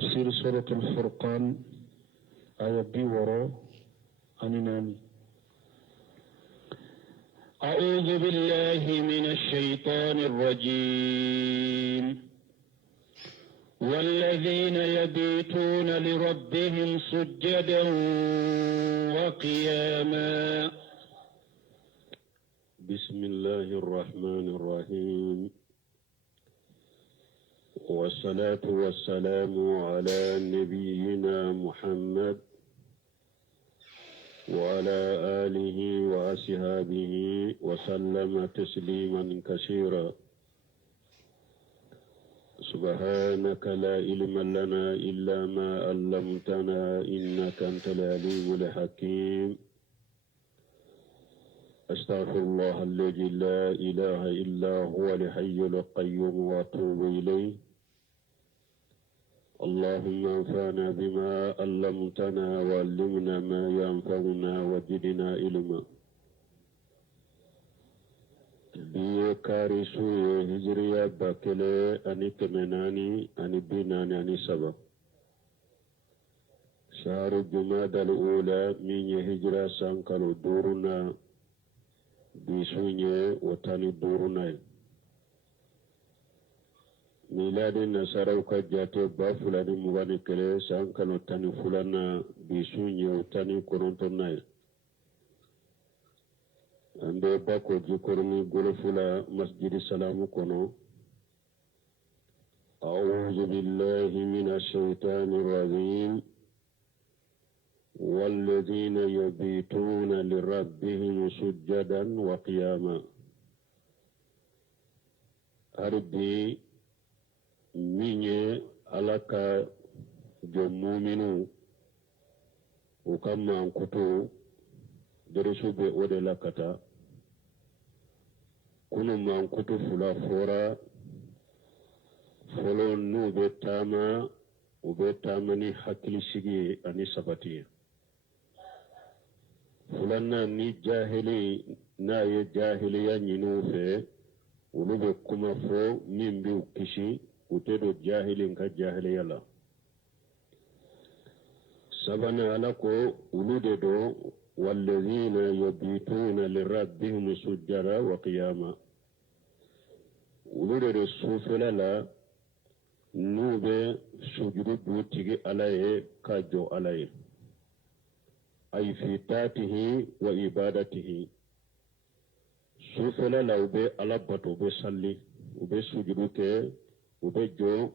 تفسير سورة الفرقان آية بيورو أنينامي. أعوذ بالله من الشيطان الرجيم. والذين يبيتون لربهم سجدا وقياما. بسم الله الرحمن الرحيم، والصلاة والسلام على نبينا محمد وعلى آله وأصحابه وسلم تسليما كثيرا. سبحانك لا علم لنا إلا ما علمتنا إنك أنت العليم الحكيم. أستغفر الله الذي لا إله إلا هو الحي القيوم وأتوب إليه. اللهم انفعنا بما علمتنا وعلمنا ما ينفعنا وزدنا علما. بيكاري سوء هجرية باكلي أني كمناني أني بيناني أني سبا شهر الجمادى الأولى من هجرة سانكالو دورنا بيسوني وتاني دورنا. ميلادي نصارى كجاتي بافلاني مغاني كلي سانكالو تاني فلانا بيسوني وتاني كورنتوناي. ande bako jikorni golofula masjidi salamu kono. أعوذ بالله من الشيطان الرجيم. والذين يبيتون لربهم سجدا وقياما. أربي مني ألك جمومنو وكما أنكتو درسوا بأودي لكتا kunu mankutu fula fora folo nu be tama ni hakili sigi ani sabati. Fulanna ni jahili na ye jahili ya nyinu fe ulu be kuma fo min bi ukishi utedo jahili nka jahili yala. Sabana alako ulu dedo والذين يبيتون لربهم سجدا وقياما. ولد السوفلا لا نوبة سجود بوتيجي عليه كاجو عليه أي في تاته وإبادته. سوفلا لا وبي على بطو بسالي وبي سجودك وبي جو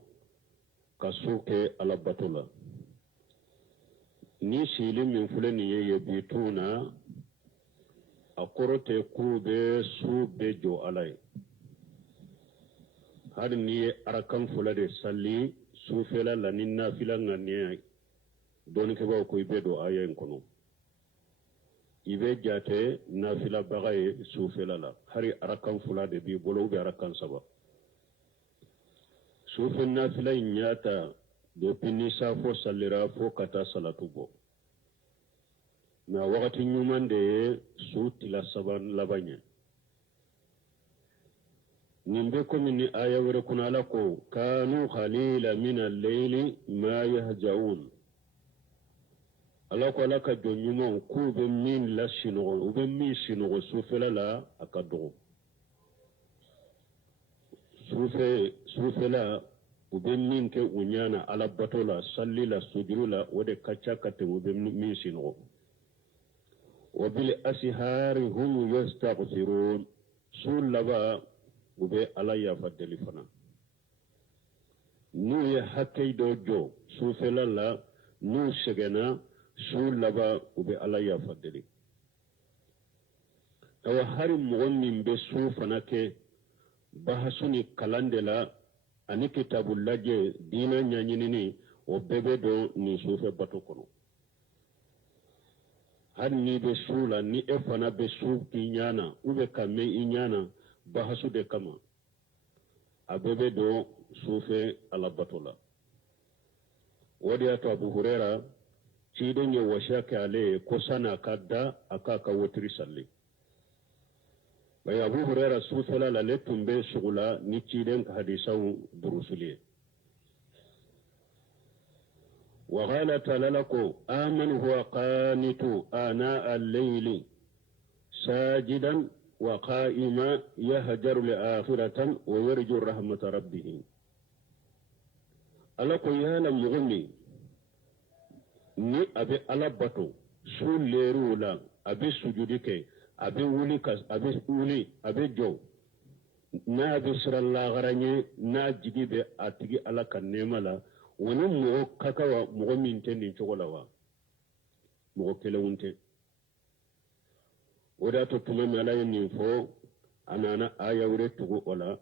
كسوك على بطولا. ni shili min fulani ye bituna akorote kube su bejo alai har ni arakan fulade salli su fela lanin nafila ngane don ke ba ko ibedo ayen kono ibe jate nafila bagaye su fela la hari arakan fulade bi bolo be arakan saba su fe nafila nyata de pinisa fo salira fo kata salatu bo na wakati nyuman de su tila saban labanya nimbe ko min aya wara kuna lako kanu khalila min al-layli ma yahjaun alako laka do nyumon ku be min la shino o be mi shino su fela la akado su fela ube min ke unyana ala batola sallila sujurula wade kacha kate ube min sino wabil asihari hum yastaghfirun sulaba ube ala ya fadeli fana nu ya hakkay dojo sufelala nu segena sulaba ube ala ya fadeli awa hari mu'min be su fana ke bahasuni kalandela ani kitabul laje dina nyanyinini o bebe do ni sufe bato kono har ni be sula ni efana be su kinyana ube kame inyana bahasu de kama a bebe do sufe ala batola wadi ato Abu Huraira cido nye washake ale kosana kadda akaka wotri salli bay Abu Huraira sufela la letumbe shugula ni ciden ka hadisawu durusuli وقال تعالى لكم آمن هو قانت آناء الليل ساجدا وقائما يهجر لآخرة ويرجو رحمة ربه ألكو يالا مغني ni abe alabato su leru la abe sujudi ke abe wuli kas abe wuli abe jo na abe siralla garanye na jigi be atigi ala kan nema la wani mo kakawa mo min tenin chogola wa mo kelewunte oda to tuma mala yin fo anana aya wure tugo wala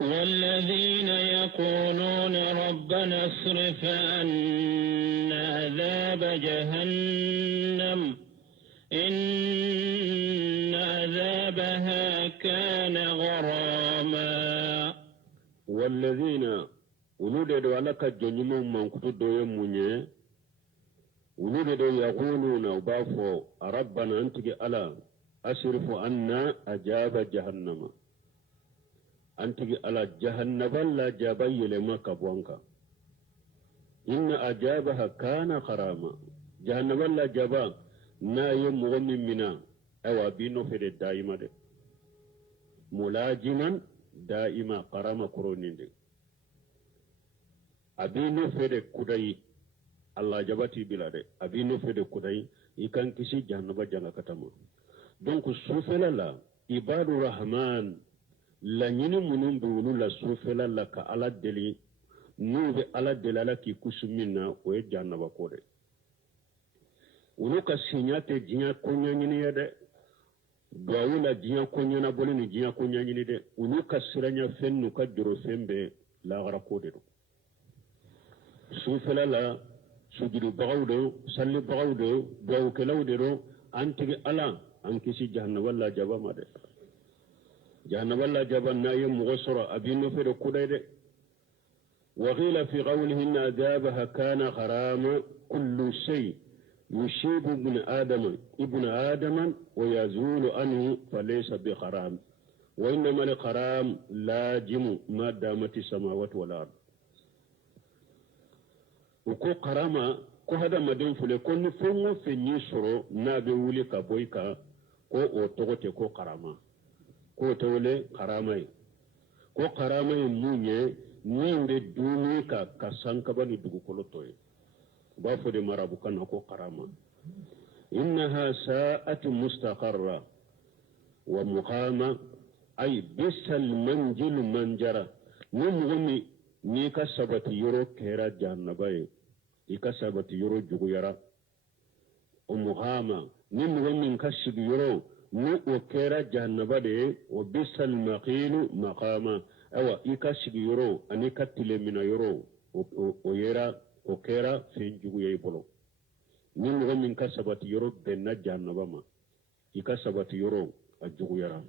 والذين يقولون ربنا اصرف عنا عذاب جهنم إن عذابها كان غراما والذين ولودوا لك جنيم من كتب يمونيه ولودوا يقولون وبافو ربنا أنتك ألا أصرف عنا عذاب جهنم antigi ala jahannaban la jabayyele maka bonka inna ajabaha kana kharama jahannaban la jaba na yemu mina awa bino fede daima de mulajiman daima qarama kuroninde abino fede kudai Allah jabati bilade abino fede kudai ikan kisi jahannaba janga katama donc sufela la ibadu rahman la ñini munun be wulu la sufela la ka ala deli nu be ala deli ala ki kusumin na o ye jannaba ko de wulu ka sinya te jinya konya ñini ya de duwawu la jinya konya na bole ni jinya konya ñini de wulu ka siranya fen nu ka joro fen be lagara ko de do sufela la sujudu bagaw do salli bagaw do duwawu kelaw de do antigi ala an kisi jahannaba la jaba ma de جهنم الله جبنا يوم غسرة أبين في الكودة وغيل في قوله إن عذابها كان غراما كل شيء يشيب ابن آدم ويزول عنه فليس بغرام وإنما الغرام لاجم ما دامت السماوات والأرض وكو غراما كو هذا مدين فلكون فمو في نيسرو نابي ولي كبويكا كو أوتوغتي كو غراما ko tawle karamai ko karamai munye niinde duni ka kasanka bani dugu kolotoy ba fo de marabu kan ko karama innaha sa'at mustaqarra wa muqama ay bisal manjil manjara mumgumi ni ka sabati yoro kera jannabaye ika sabati yoro jugu yara o muqama ni mugumi ka shigi yoro nu o kera jahannaba de o bisal maqilu maqama awa ika sigi yoro ani ka tilemina yoro o yera o kera fen jugu yey bolo ni mo min ka sabati yoro benna jahannaba ma ika sabati yoro a jugu yara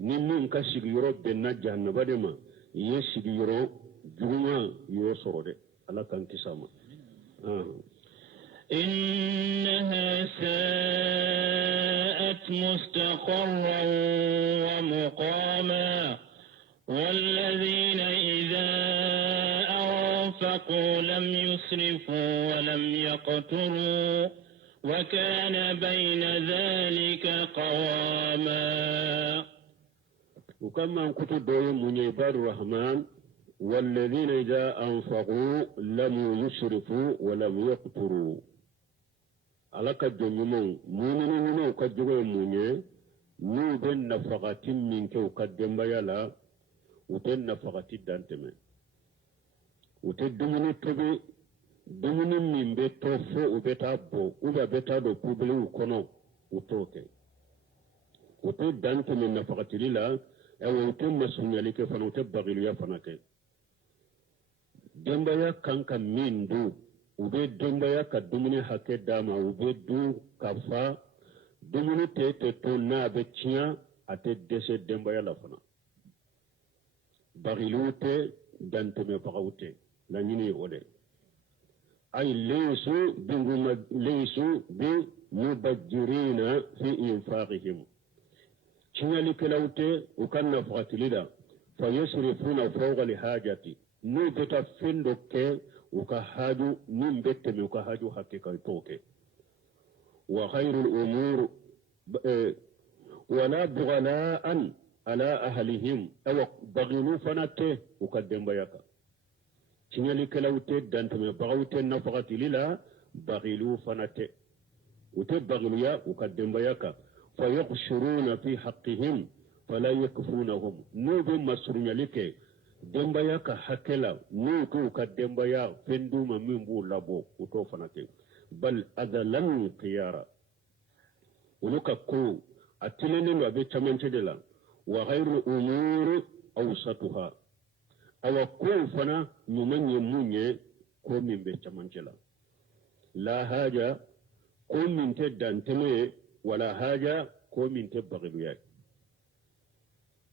ni min ka sigi yoro benna jahannaba de ma ye sigi yoro juguma yo soro de ala kan kisama إنها ساءت مستقرا ومقاما والذين إذا أنفقوا لم يسرفوا ولم يقتروا وكان بين ذلك قواما وكما كتب من عباد الرحمن والذين إذا أنفقوا لم يسرفوا ولم يقتروا alaka jonyumon mununu ka jogo munye nu ben nafaqatin min ke ka dembaya la uten nafaqati danteme ute dumuni tobi dumuni min be to fo ubeta bo uba beta do publiu kono utoke ute danteme nafaqati lila ewo ute masunyali ke fana ute bagilu ya fana ke dembaya kanka min du ube dembaya ka dumuni hake dama ube du kafa dumuni te to na be tiya ate dese dembaya la fana bagilute danteme bagawute la nyini ode ay laysu bi mubajjirina fi infaqihim tinyali kelawte ukanna faqatilida fayasrifuna fawqa lihajati nu beta fendo ke uka haju nin bette mi uka haju hakika toke wa khairul umur wala bughala'an ala ahlihim aw baghilu fanate uka dembayaka tinyali kelawte dantame bagawte nafaqati lila baghilu fanate ute baghilu ya uka dembayaka fayakhshuruna fi haqqihim fala yakfunahum nubu masrunyalike dembaya ka hakela nuku ka dembaya fendu ma mimbu labo uto fanake bal adalan qiyara unuka ko atilene no be chamance de la wa ghayru umur awsatuha awa ko fana numanye munye ko mimbe chamance la haja ko min te danteme wala haja ko min te baghiya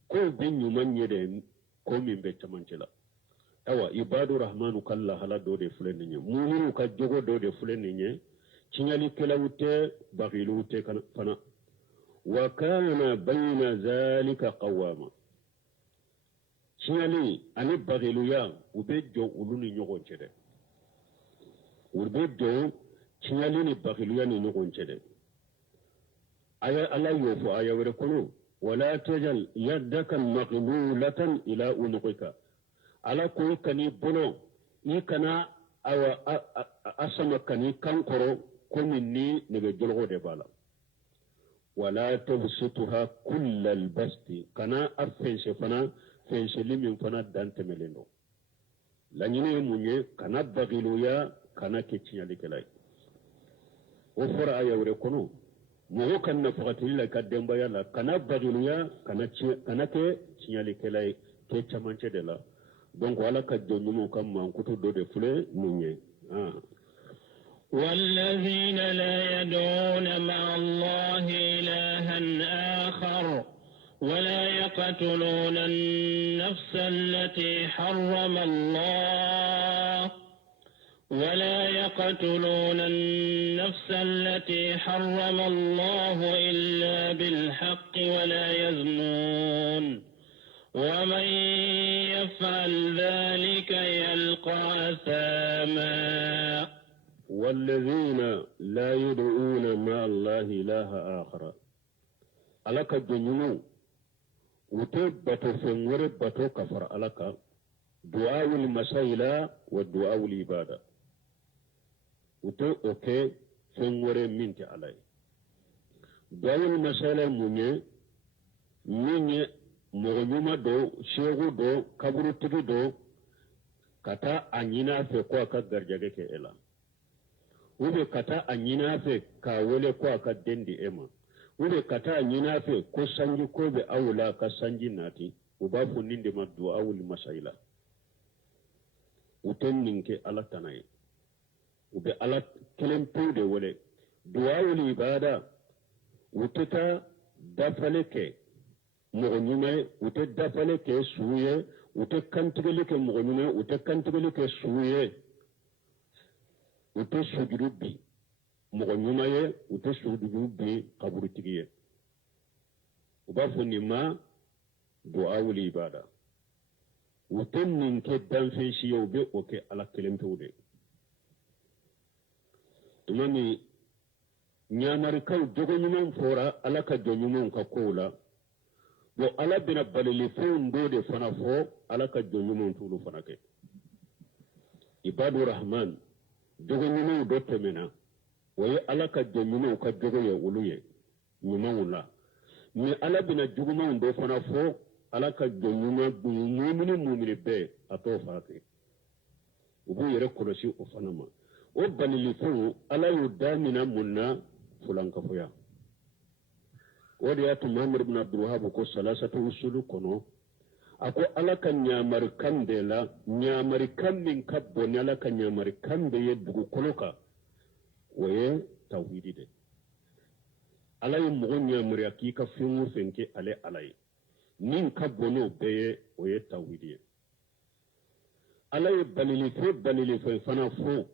ko bin yuman yede ko min be tamancila awa ibadu rahmanu kalla hala do de fuleni nye mu'minu ka jogo do de fuleni nye cinyali kelawute baghilute kana fana wa kana bayna zalika qawama cinyali ani baghiluya ube jo uluni nyogon cede ube jo cinyali ni baghiluya ni nyogon cede aya ala yofu aya were kono ولا تجل يدك مغلولة إلى عنقك على كل كني بلو يكنا أو أسمكني كنكرو كمني نبجلغو دبالا ولا تبسطها كل البسط كنا أفنش فنا فنش لمن فنا دانت ملينو لنيني مني كنا بغلويا كنا كتشيا لكلاي وفر آية وركونو mogo kan na fakatili la ka dembaya la kana bagiluya kana ke signali kelay ke chamance de la donc wala ka jonnumo kam man kuto do de fule munye والذين لا يدعون مع الله إلها آخر ولا يقتلون النفس التي حرم الله ولا يقتلون النفس التي حرم الله إلا بالحق ولا يزنون ومن يفعل ذلك يلقى أثاما والذين لا يدعون مع الله إله آخر ألك الجنون وتبت فنور بتو كفر ألك دعاء المسائل والدعاء العبادة وتو أوكي فنور منت علي دعاء المسائل مني مغنوما دو شيغو دو كبرو تغي دو كتا أنينا في قوة غرجاك إلا ube kata anyina fe ka wole ko ka dendi ema ube kata anyina fe ko sanji ko be awula ka sanji nati uba fu ninde maddu awul masaila uten ninke ala tanay ube ala kelem pude wole duawul ibada uteta dafale ke mo'nyume ute dafale ke suye ute kantigele ke mo'nyume ute kantigele ke suye ute sujudu bi mogo nyuma ye ute sujudu bi kaburu tigi ye u b'a fɔ nin ma du'a wuli ibada ute nin kɛ danfɛn si ye u bɛ o kɛ ala kelen pewu de tuma min ɲamarikaw jogo ɲuman fɔra ala ka jɔ ɲumanw ka kow la bon ala bɛna balilifɛnw dɔ de fana fɔ ala ka jɔ ɲumanw t'olu fana kɛ ibadu rahman jogo ɲumanw dɔ tɛmɛna o ye ala ka jɔ ɲumanw ka jogo ye olu ye ɲumanw la mais ala bɛna jugumanw dɔ fana fɔ ala ka jɔ ɲuman mumini bɛɛ a t'o fara kɛ u b'u yɛrɛ kɔlɔsi o fana ma o balilifɛnw ala y'u da mina mun na fulankafoya o de y'a to mahamadu bin abdulwahab ko salasatu usulu kɔnɔ a ko ala ka ɲamarikan de la ɲamarikan min ka bon ni ala ka ɲamarikan bɛ ye dugukolo kan o ye tawhidi de ala ye mɔgɔ ɲamariya k'i ka fɛn o fɛn kɛ ale ala ye min ka bon n'o bɛɛ ye o ye tawhidi ye ala ye balilifɛn fana fɔ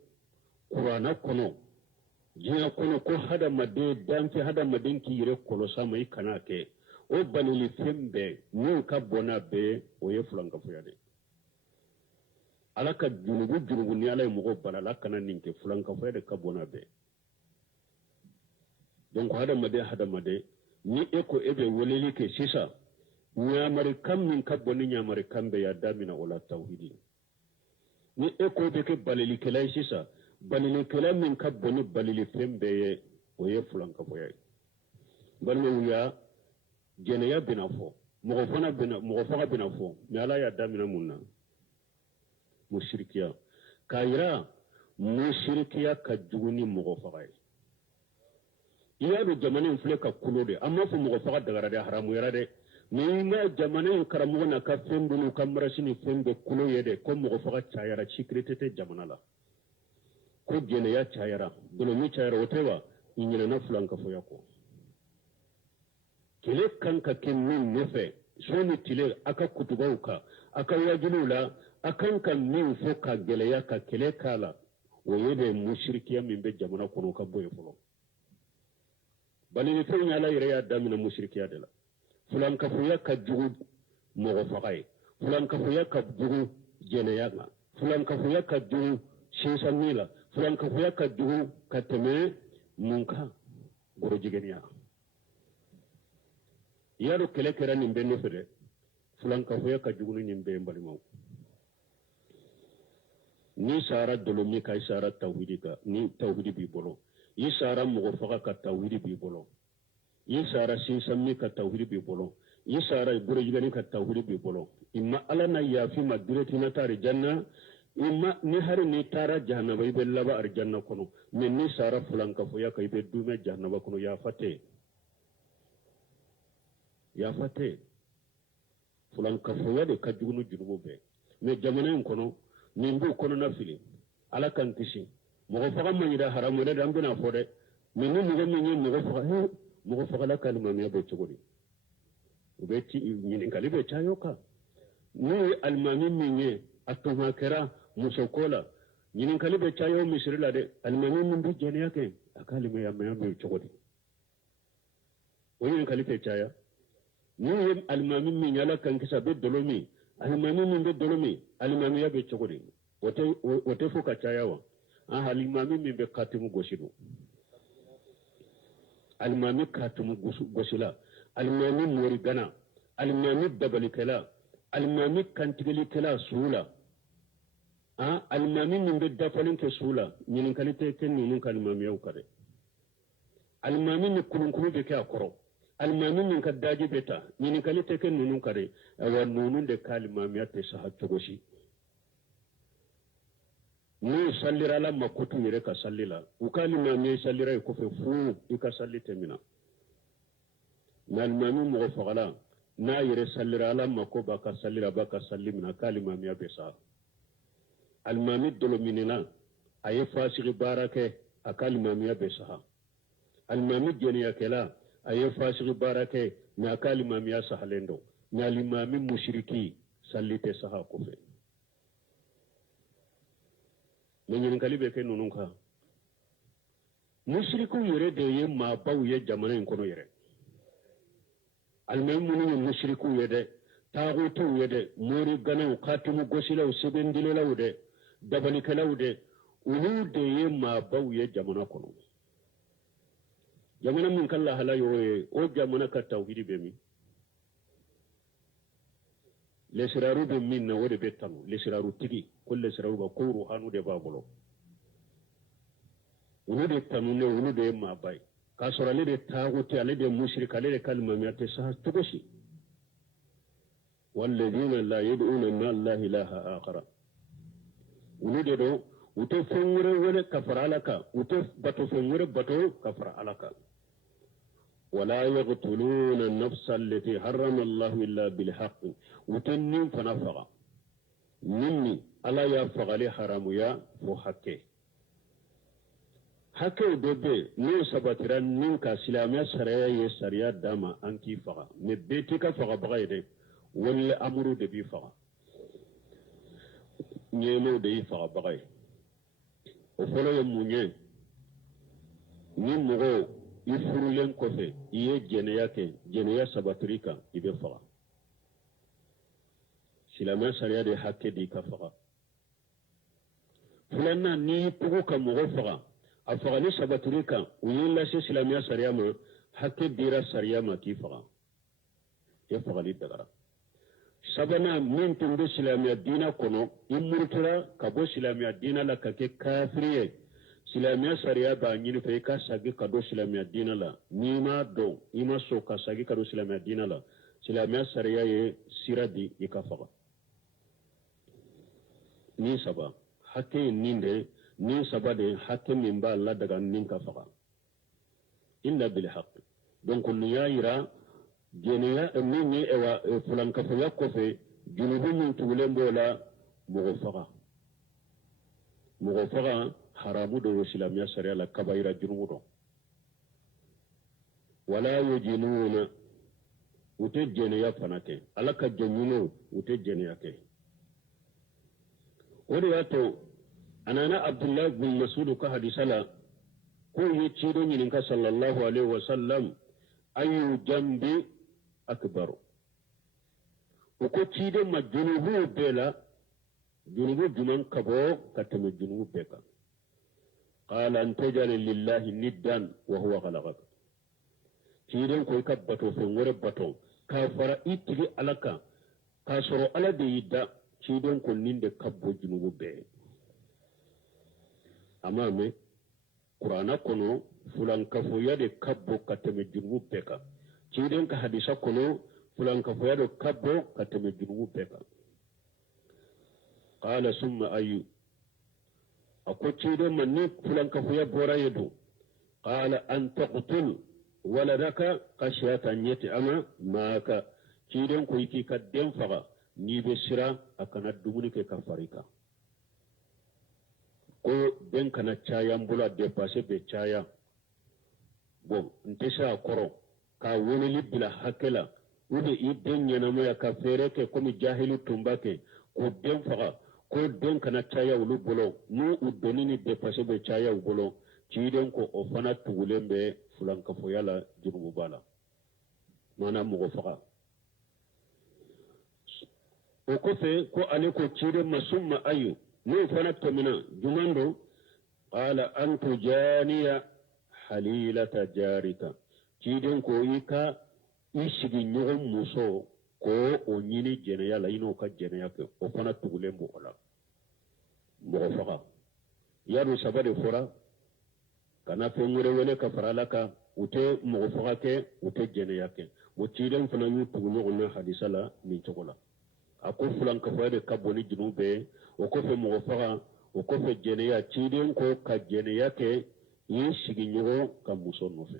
kuranɛ kɔnɔ diɲɛ kɔnɔ ko hadamaden danfɛ hadamaden k'i yɛrɛ kɔlɔsi a ma i kana kɛ o balili fembe ni ka bona be o ye fulanka foya de ala ka junubu ni ala ye mogo balala kana ninke fulanka foya de ka bona be donc hadamade ni eko ebe weleli ke sisa nyamari kam min ka boni nyamari kambe ya damina wala tauhidi ni eko be ke balili kelay sisa balili kelay min ka boni balili fembe ye o ye fulanka foya balwe ya jene ya binafo mogo faga binafo ni ala ya damina munna mushrikiya kayira mushrikiya ka juguni mogo faga iya do jamane fule ka kulode amma fu mogo faga daga de haramu yara de ni ma jamane karamu na ka fembu no kamrasini fembe kulo yede ko mogo faga chayara secretete jamana la ko jene ya chayara dolo mi chayara wotewa inyina na fulanka foya ko kile kanka min nefe soni tile aka kutubauka aka wajulula akanka min fo ka geleya ka kile kala wo yede mushrikiya min be jamana kono ka boye folo balini fe nyala yere ya damina mushrikiya de la fulanka foya ka jugu mogo fagaye fulanka foya ka jugu jeneya nga fulanka foya ka jugu shinsa mila fulanka foya ka jugu ka teme munka goro jigeniya yaro kele kera nimbe no fede fulanka foya ka jugunu nimbe mbalimaw ni sara dolomi ka sara tawhidi ka ni tawhidi bi bolo yi sara mogo faga ka tawhidi bi bolo yi sara sinsammi ka tawhidi bi bolo yi sara burujigani ka tawhidi bi bolo imma ala na yafi ma direti na tari janna imma ni hari ni tara jahannaba ibe laba ar janna kono men ni sara fulanka foya ka ibe dume jahannaba kono ya fate fulanka foya de ka jugunu junubu be me jamana kono nimbu kono na fili ala kan kisi mogo faga manyida haramu de dambina fode men ni mogo menye mogo faga la kalima me be chogodi ube ti nyini kalibe chayoka ni almami menye atuma kera musokola nyini kalibe chayo misrila de almami min bi jene yake akalima ya me be chogodi woni kalibe chaya ni almami menye ala kan kisa be dolomi almami min be dolomi almami ya be chogodi wote fuka chayawa halimami min be katimu goshidu almami katimu gosila almami morigana almami dabalikela almami kantigelikela sula almami min be dafalin ke sula nyinin kalite ken nunun kalmami yau kare almami ni kulunkulu be ke akoro almami min ka daji beta nyinin kalite ken nunun kare awa nunun de kalmami ya te sahatto goshi ni sallira la makutu yere ka sallila ukali ma me sallira ko fe fu ika sallite mina nal mami mo fagala na yere sallira la makoba ka sallira ba ka sallimina kalima mi abesa al mami dolo minina aye fasiri barake akalima mi abesa al mami jeni yakela aye fasiri barake na kalima mi asahalendo na limami mushriki sallite saha ko fe men kalibe ke nunun ka mushriku yere de ye ma baw ye jamana en kono yere almay munu mushriku yede tagutu yede mori gana khatimu gosila usibendile lawde dabani kalawde ulu de ye ma baw ye jamana kono jamana min kala hala yoye o jamana ka tawhidi be mi lesiraru be min na wode betanu lesiraru tigi kulle lesiraru ba ko ruhanu de babolo ulu de tanu ne ulu de ma bay ka sorale de taguti ale de mushrika ale de kalma mi ate sa tugoshi walladheena la yad'una ma allahi ilaha akhara ulu de do uto fengure wala kafara alaka uto bato fengure bato kafara alaka ولا يقتلون النفس التي حرم الله إلا بالحق وتنين فنفغ مني ألا يفغ لي حرام يا فحكي حكي دوبي نو سباتران ننكا سلامي سريا يسريا داما أنكي فغ نبيتك فغ بغيري ولا أمرو دبي فغ نيمو دي فغ بغير وفلو يموني نمغو i furulen kofe i ye jɛnɛya kɛ jɛnɛya sabatiri kan i bɛ faga silamɛya sariya de hakɛ di ka faga filanan n'i y'i tugu ka mɔgɔ faga a fagali sabatiri kan u y'i lase silamɛya sariya ma hakɛ dira sariya ma k'i faga e fagali dagara sabanan min tun bɛ silamɛya diina kɔnɔ i murutira ka bɔ silamɛya diina la ka kɛ kafiri ye silamɛya sariya b'a ɲini fɛ i ka sagi ka don silamɛya diina la n'i ma dɔn i ma sɔn ka sagi ka don silamɛya diina la silamɛya sariya ye sira di i ka faga ni saba hakɛ ye nin de ni saba de hakɛ min b'a la daga nin ka faga illa bil haqq donc nin y'a yira jɛnɛya min ye fulankafoya kɔfɛ junubu min tugulen b'o la mɔgɔ faga haramu do yo silamɛya sariya la kabayira junubu dɔ wala yujinuna u tɛ jɛnɛya fana kɛ ala ka jɛɲuno u tɛ jɛnɛya kɛ o de y'a to anana abdullah bin masud ka hadisa la ko ye cido ɲininka sallallahu alaihi wasallam ayu jambi akbaru o ko ciden ma junubu bɛɛ la junubu juman ka bɔ ka tɛmɛ junubu bɛɛ kan qala an tajala lillahi niddan wa huwa khalaqaka ciden ko i ka bato fɛn wɛrɛ bato k'a fara i tigi ala kan k'a sɔrɔ ala de y'i da ciden ko nin de ka bɔ junubu bɛɛ a m'a mɛn kurana kɔnɔ fulankafoya de ka bɔ ka tɛmɛ junubu bɛɛ kan ciden ka hadisa kɔnɔ fulankafoya de ka bɔ ka tɛmɛ junubu bɛɛ kan qala summa ayu a ko ciden ma ni fulankafoya bɔra ye don qala an taqtul waladaka khashyata an yat'ama maka ciden ko i k'i ka den faga n'i bɛ siran a kana dumuni kɛ ka fari kan ko den kana caya n bolo a dépassé bɛ caya bon n tɛ se a kɔrɔ k'a weleli bila hakɛ la ou bien i den ɲɛnamaya ka fɛɛrɛ kɛ komi jahili tun b'a kɛ k'o den faga ko den kana caya olu bolo n'u donni ni dépassé bɛ caya u bolo ciden ko o fana tugulen bɛ fulankafoya la junububa la maanaam mɔgɔ faga o kɔfɛ ko ale ko ciden ma summa ayu n'o fana tɛmɛna juman don qala an tujaniya halilata jarika ciden ko i ka i sigiɲɔgɔn muso ko o ɲini jɛnɛya la i n'o ka jɛnɛya kɛ o fana tugulen b'o la mɔgɔ faga yadon saba de fɔra kana fɛn wɛrɛ wele ka fara ala kan u tɛ mɔgɔ faga kɛ u tɛ jɛnɛya kɛ o ciden fana y'u tugu ɲɔgɔn na hadisa la nin cogo la a ko fulankafoya de ka bon ni junubu bɛɛ o kɔfɛ mɔgɔ faga o kɔfɛ jɛnɛya ciden ko ka jɛnɛya kɛ i ye sigiɲɔgɔn ka muso nɔfɛ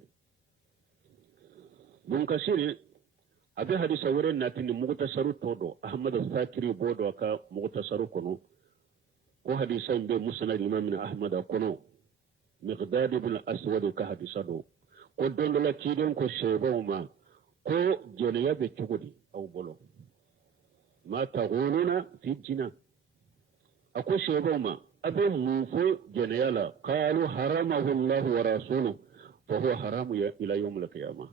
bunkasiri a bɛ hadisa wɛrɛ nati ni mugtasaru tɔ dɔ ahmad fakiri b'o dɔ a ka mugtasaru kɔnɔ ko hadisa in bɛ musnad imam ahmad kɔnɔ miqdad ibn aswad ka hadisa dɔ ko don dɔ la ciden ko sɛbɛw ma ko jɛnɛya bɛ cogo di aw bolo ma taquluna fi jina a ko sɛbɛw ma a bɛ mun fɔ jɛnɛya la qalu haramahu allah wa rasuluhu fa huwa haramu ila yawm al-qiyamah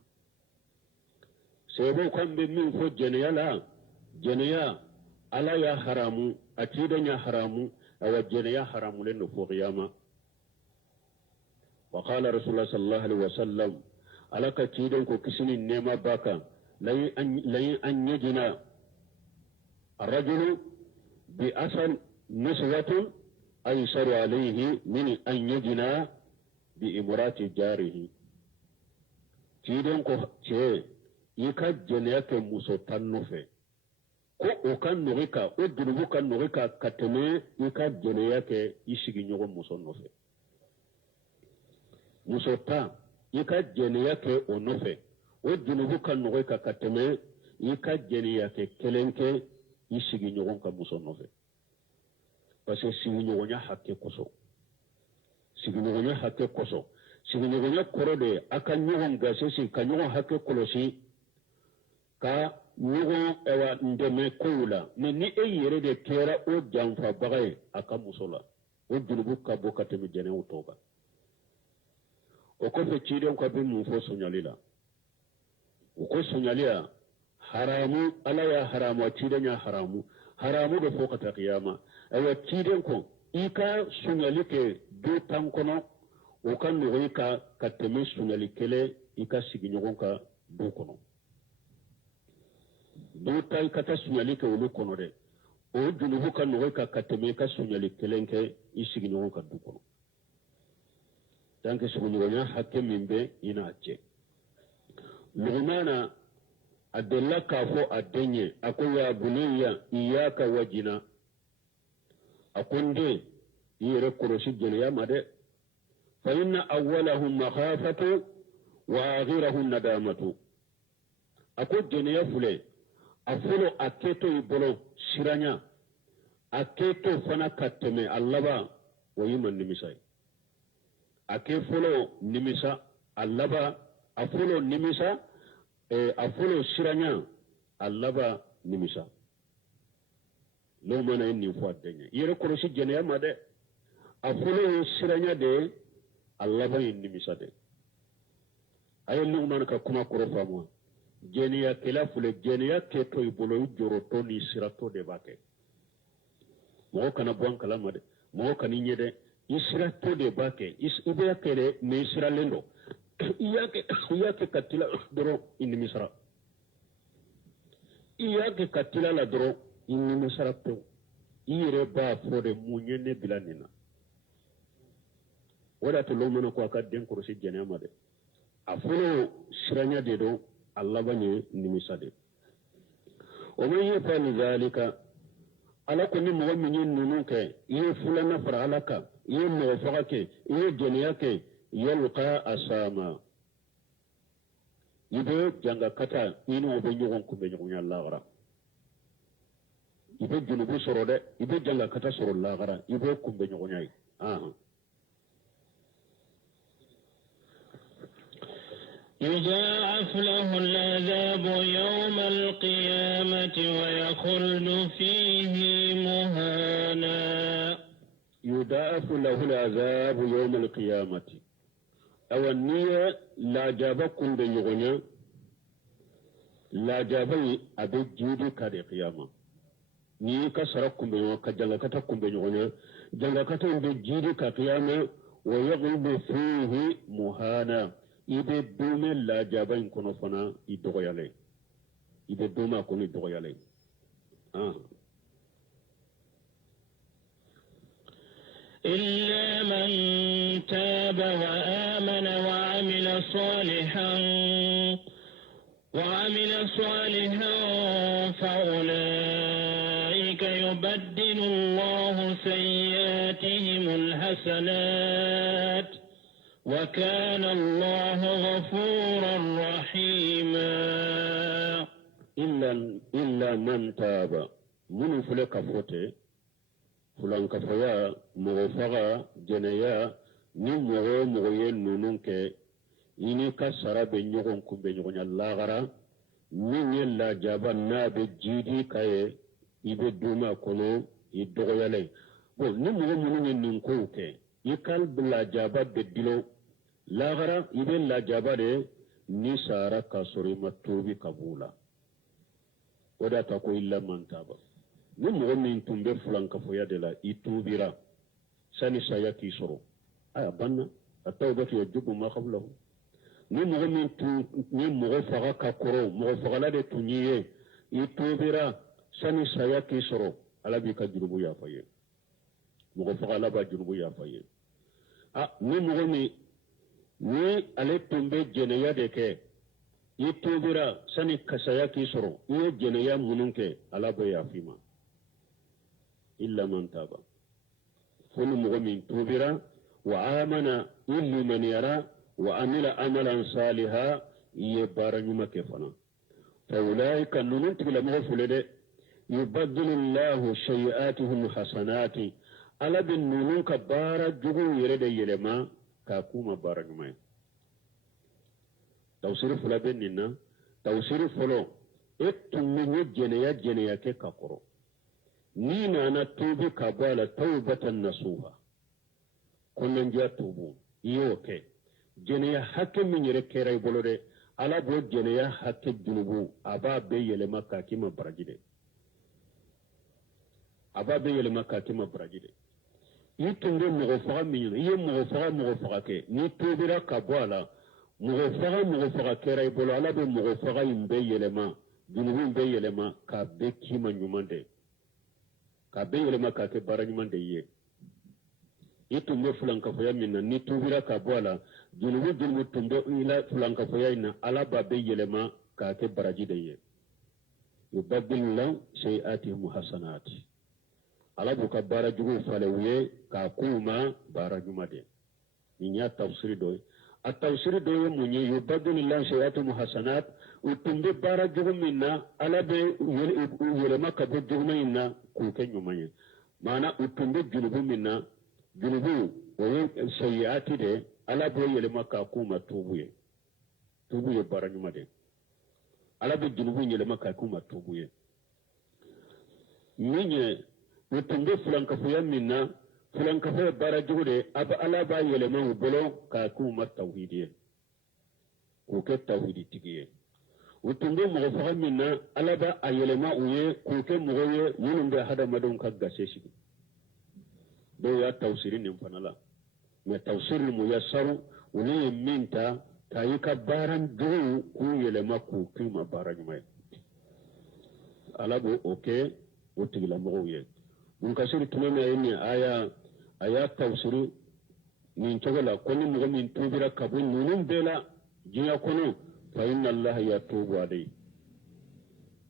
sɛbɛw kan bɛ min fɔ jɛnɛya la jɛnɛya ala ya haramu a ciden ya haramu awa jɛnɛya haramulen do fo qiyama wa qala rasulullah sallallahu alaihi wasallam ala ka ciden ko kisini nema baka layi an yajina الرجل بأثر نسوة أيسر عليه من أن يجنى بإمرات جاره تيدن كو تي يكا جنيك مسوطان نفي ko o kan nɔgɔi ka o junubu kan nɔgɔi ka ka tɛmɛ i ka jɛnɛya kɛ i sigiɲɔgɔn muso nɔfɛ muso tan i ka jɛnɛya kɛ o nɔfɛ o junubu kan nɔgɔi ka ka tɛmɛ i ka jɛnɛya kɛ kelen kɛ i sigiɲɔgɔn ka muso nɔfɛ parce que sigiɲɔgɔnya hakɛ kosɔn sigiɲɔgɔnya hakɛ kosɔn sigiɲɔgɔnya kɔrɔ de a ka ɲɔgɔn gasisi ka ɲɔgɔn hakɛ kɔlɔsi ka ɲɔgɔn dɛmɛ kow la mais ni e yɛrɛ de kɛra o janfabaga ye a ka muso la o junubu ka bɔ ka tɛmɛ jɛnɛyaw tɔ kan o ko fe ciden ko be mun fo sunyalila o ko sunyaliya haramu ala ya haramu a ciden ya haramu haramu do fo kata qiyama awa ciden ko ika sunyali ke do tan kono o kan no ka kateme sunyali kele ika sigi nyogon ka do kono do tan kata sunyali ke olu kono de o junubu kan no ka kateme ka sunyali kelenke isigi nyogon ka do kono tanke sugunyonya hakke mimbe ina acce lugmana adalla kafo adenye akoya bunayya iyaka wajina akunde yere koroshi jeniya made fa inna awwalahum makhafatu wa akhirahum nadamatu ako jeniya fule afulo aketo ibolo siranya aketo fana kateme allaba wayiman nimisai ake folo nimisa allaba afulo nimisa afulo siranya allaba nimisa lo mana yin fo adenya yere koroshi jeniya made afulo siranya de allaba yin nimisa de ayo lo mana ka kuma koro famwa jeniya kila fule jeniya ke to ibolo joro to ni sirato de bake mo kana bon kala made mo kaninye de isirato de bake ibe kele me isiralendo iyake katila doro inni misra iyake katila la doro inni misra to ire ba fode munyene bilanina wada to lomono ko akadden ko si jenema de afulo siranya de do Allah banye nimisade o man yafal zalika ala kunni mo minyin nunu ke ye fulana fara alaka ye mo fakake ye jeniya ke yalqa asama ibe janga kata ino be nyogon kumbe nyogon Allah gara ibe junubu soro de ibe janga kata soro Allah gara ibe kumbe nyogon yai يضاعف له العذاب يوم القيامة ويخلد فيه مهانا يضاعف له العذاب يوم القيامة أو النية لا جابكم بيغنى لا جابي أبي جيدي كاري قيامة ni ka sarakum be ka jangakata kum be nyone jangakata be jidi ka qiyama wa yaghlibu fihi muhana ibe dume la jabain kono fana idogo yale ibe duma kono idogo yale إلا من تاب وآمن وعمل صالحا فأولئك يبدل الله سيئاتهم الحسنات وكان الله غفورا رحيما إلا من تاب من فلك فوته فلان كفيا مغفغا جنيا نمغو مغيين نونك ini ka sara be nyogon kumbe nyogon Allah gara min la jaba na be jidi kaye ibe duma kono idogo yale bo ni mo mun nin ko ke ikal bla jaba be dilo la gara ibe la jaba de ni sara ka sori matubi kabula wada ta ko illa man taba ni mo min tumbe fulan ka foya de la itubira sani saya ki soro aya banna atawbatu yajibu ma qablahu ni mɔgɔ min tun ni mɔgɔ faga ka kɔrɔ mɔgɔ fagala de tun y'i ye i tobira sani saya k'i sɔrɔ ala b'i ka jurumu yafa ye mɔgɔ fagala b'a jurumu yafa ye ni mɔgɔ min ni ale tun bɛ jɛnɛya de kɛ i tobira sani kasaya k'i sɔrɔ i ye jɛnɛya minnu kɛ ala bɛ yafi ma illa man taba fo ni mɔgɔ min tobira wa amana illi man yara وعمل عملا صالحا يبارا نيما كفنا فاولئك ننتك لمغفل يبدل الله سيئاتهم حسنات على بالنون كبارا جغو يرد يلما كاكوما بارا نيما توسير فلا بيننا توسير فلو اتمنى جنيا كاكورو نينا نتوبي كبالا توبة نصوها كنا نجا توبون يوكي jeneya hakke min yere keray bolode ala bo jeneya hakke junubu aba be yelema kakima barajide aba be yelema kakima barajide yi tunde mogo faga min ye mogo faga ke ni tobira ka bo ala mogo faga keray bolo ala be mogo faga imbe yelema junubu be yelema ka be kima nyumande ka be yelema ka ke baranyumande ye itumbe fulankafoya minna ni tubira ka bo ala junubu tumbe ila fulankafoya ina ala ba be yelema ka ke baraji de ye yubaddilu lahu shay'atihim hasanati ala bu ka bara jugu falewye ka kuma bara jumade ninya tafsiri do a tafsiri do ye munye yubaddilu lahu shay'atihim hasanat utumbe bara jugu minna ala be yelema ka be jugu minna ku ke nyumanye mana utumbe junubu minna junubu waye sayyati de ala bo yelema ka kuma tubuye bara nyuma de ala bo junubu yelema ka kuma tubuye minye utumbe fulankafuya minna fulankafuya bara jugude aba ala ba yelema ubolo ka kuma tauhidiye ku ke tauhidi tigiye utumbe mogo faga minna ala ba ayelema uye ku ke mogo ye yulumbe hada madon ka gase shi do ya tawsiri nin fanala me tawsiri muyassaru uli minta tayika baran du ku yelema ku kima baran mai alabo oke otigila mo ye mun kasiri tumeme ayni aya tawsiri nin chogola konni mo min tubira kabun nunum bela jiya kono fa inna allaha yatubu alayhi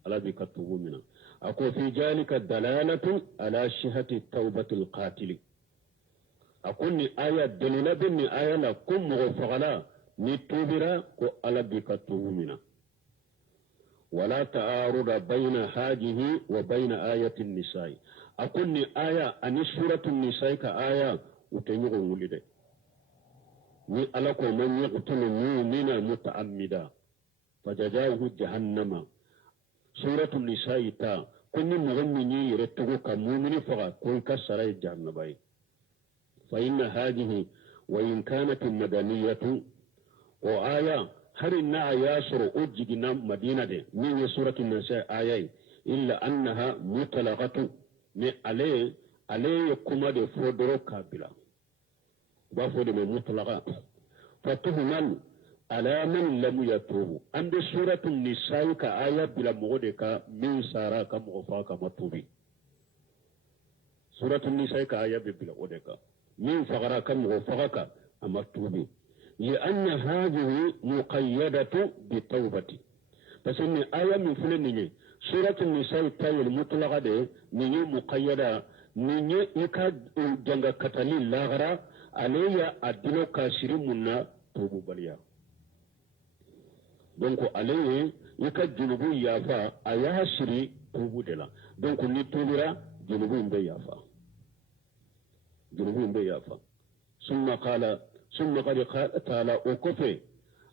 alabi katubu mina ako fi jalika dalalatu ala shihati tawbati alqatili akonni aya dalila binni aya la kum mo fagala ni tubira ko alabi katubu mina wala ta'aruda bayna hajihi wa bayna ayati an-nisaa akonni aya ani suratu an-nisaa ka aya utenyo ngulide ni ala ko man yaqtulu mu'mina muta'ammida fajazahu jahannama suratul nisaa ta kunni mu'mini yirettugo ka mu'mini faga ko ka saray jahannabay fa inna hadhihi wa in kanat madaniyatu wa aya harina yasru ujigina madina de min suratul nisaa ayai illa annaha mutalaqatu ni ale kuma de fodoro kabila ba fode me mutlaqa fatuhman ala man lam yatubu ande suratul nisaa ka aya bila mogode ka min sara ka mofa ka matubi suratul nisaa ka aya bila ode ka min fagara ka mofa ka amatubi لأن هذه مقيدة بتوبة بس إن آية من فلنية سورة النساء تاي المطلقة دي نية مقيدة نية إكاد جنغ كتالي لاغرا عليا أدلو كاشري منا توبو بليا donc alaye yaka junubu yafa aya shiri tubu dela donc ni tubira junubu mbe yafa summa qad qala ta'ala okofe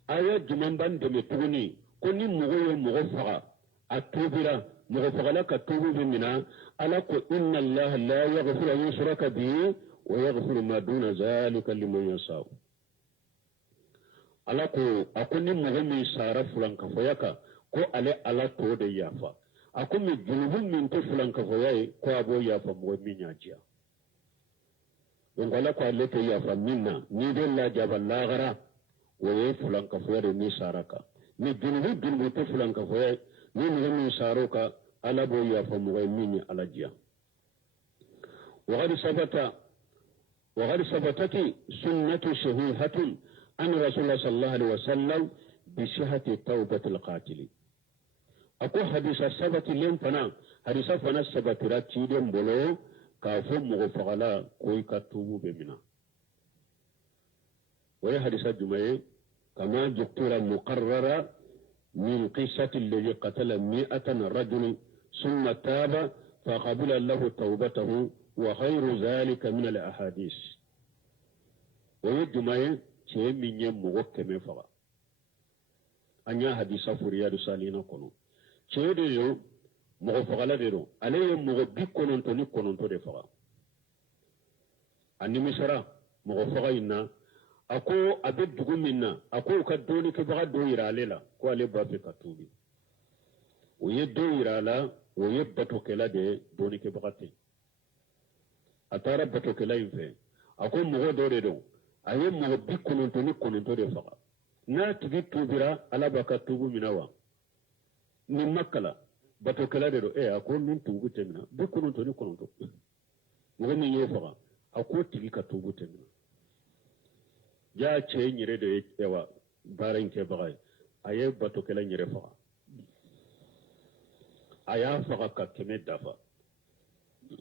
aya juman ban de metuni koni mugo faga atubira mugo faga la ka tubu bimina ala ko inna allah la yaghfiru an yushraka bihi wa yaghfiru ma duna zalika liman yasha ala ko akuni mogo min sara fulanka foyaka ko ale ala to de yafa akumi junubu min to fulanka foyaye ko abo yafa mogo min yajiya donc ala ko ale to yafa minna ni de la jaballa gara wo ye fulanka foyade ni saraka ni junubu to fulanka foyaye ni mogo min saroka ala bo yafa mogo min ala jiya وغير ثبتت سنة صحيحة أن رسول الله صلى الله عليه وسلم بصحة توبة القاتل أكو حديث الثبت لين فنا حديث فنا الثبت راتيدم بلو كافو مغفغلا كوي كتوبو بمنا وهي حديث الجمعي كما جبتر مقررة من قصة الذي قتل 100 رجل ثم تاب فقبل له توبته وخير ذلك من الأحاديث وهي الجمعي ce min ye mogo kɛmɛ faga an y'a hadisa fo riyadu salina kɔnɔ ce de yo mogo fagala de don ale ye mogo 99 de faga a nimisara mogo faga in na ako abe dugu minna ako ka doni ke baga do yirale la ko ale ba fe ka tubi o ye do yirala o ye bato kela de doni ke baga te atara bato kela infe ako mogo do de do aye mogo bi kononto de faga na tigi tubira ala ba ka tubu minawa ni makala bato kela de do ako nun tubu te mina bi kononto mogo min ye faga ako tigi ka tubu te mina ya ce nyire da yawa baran ke bagai aye bato kala nyire faga aya faga ka keme dafa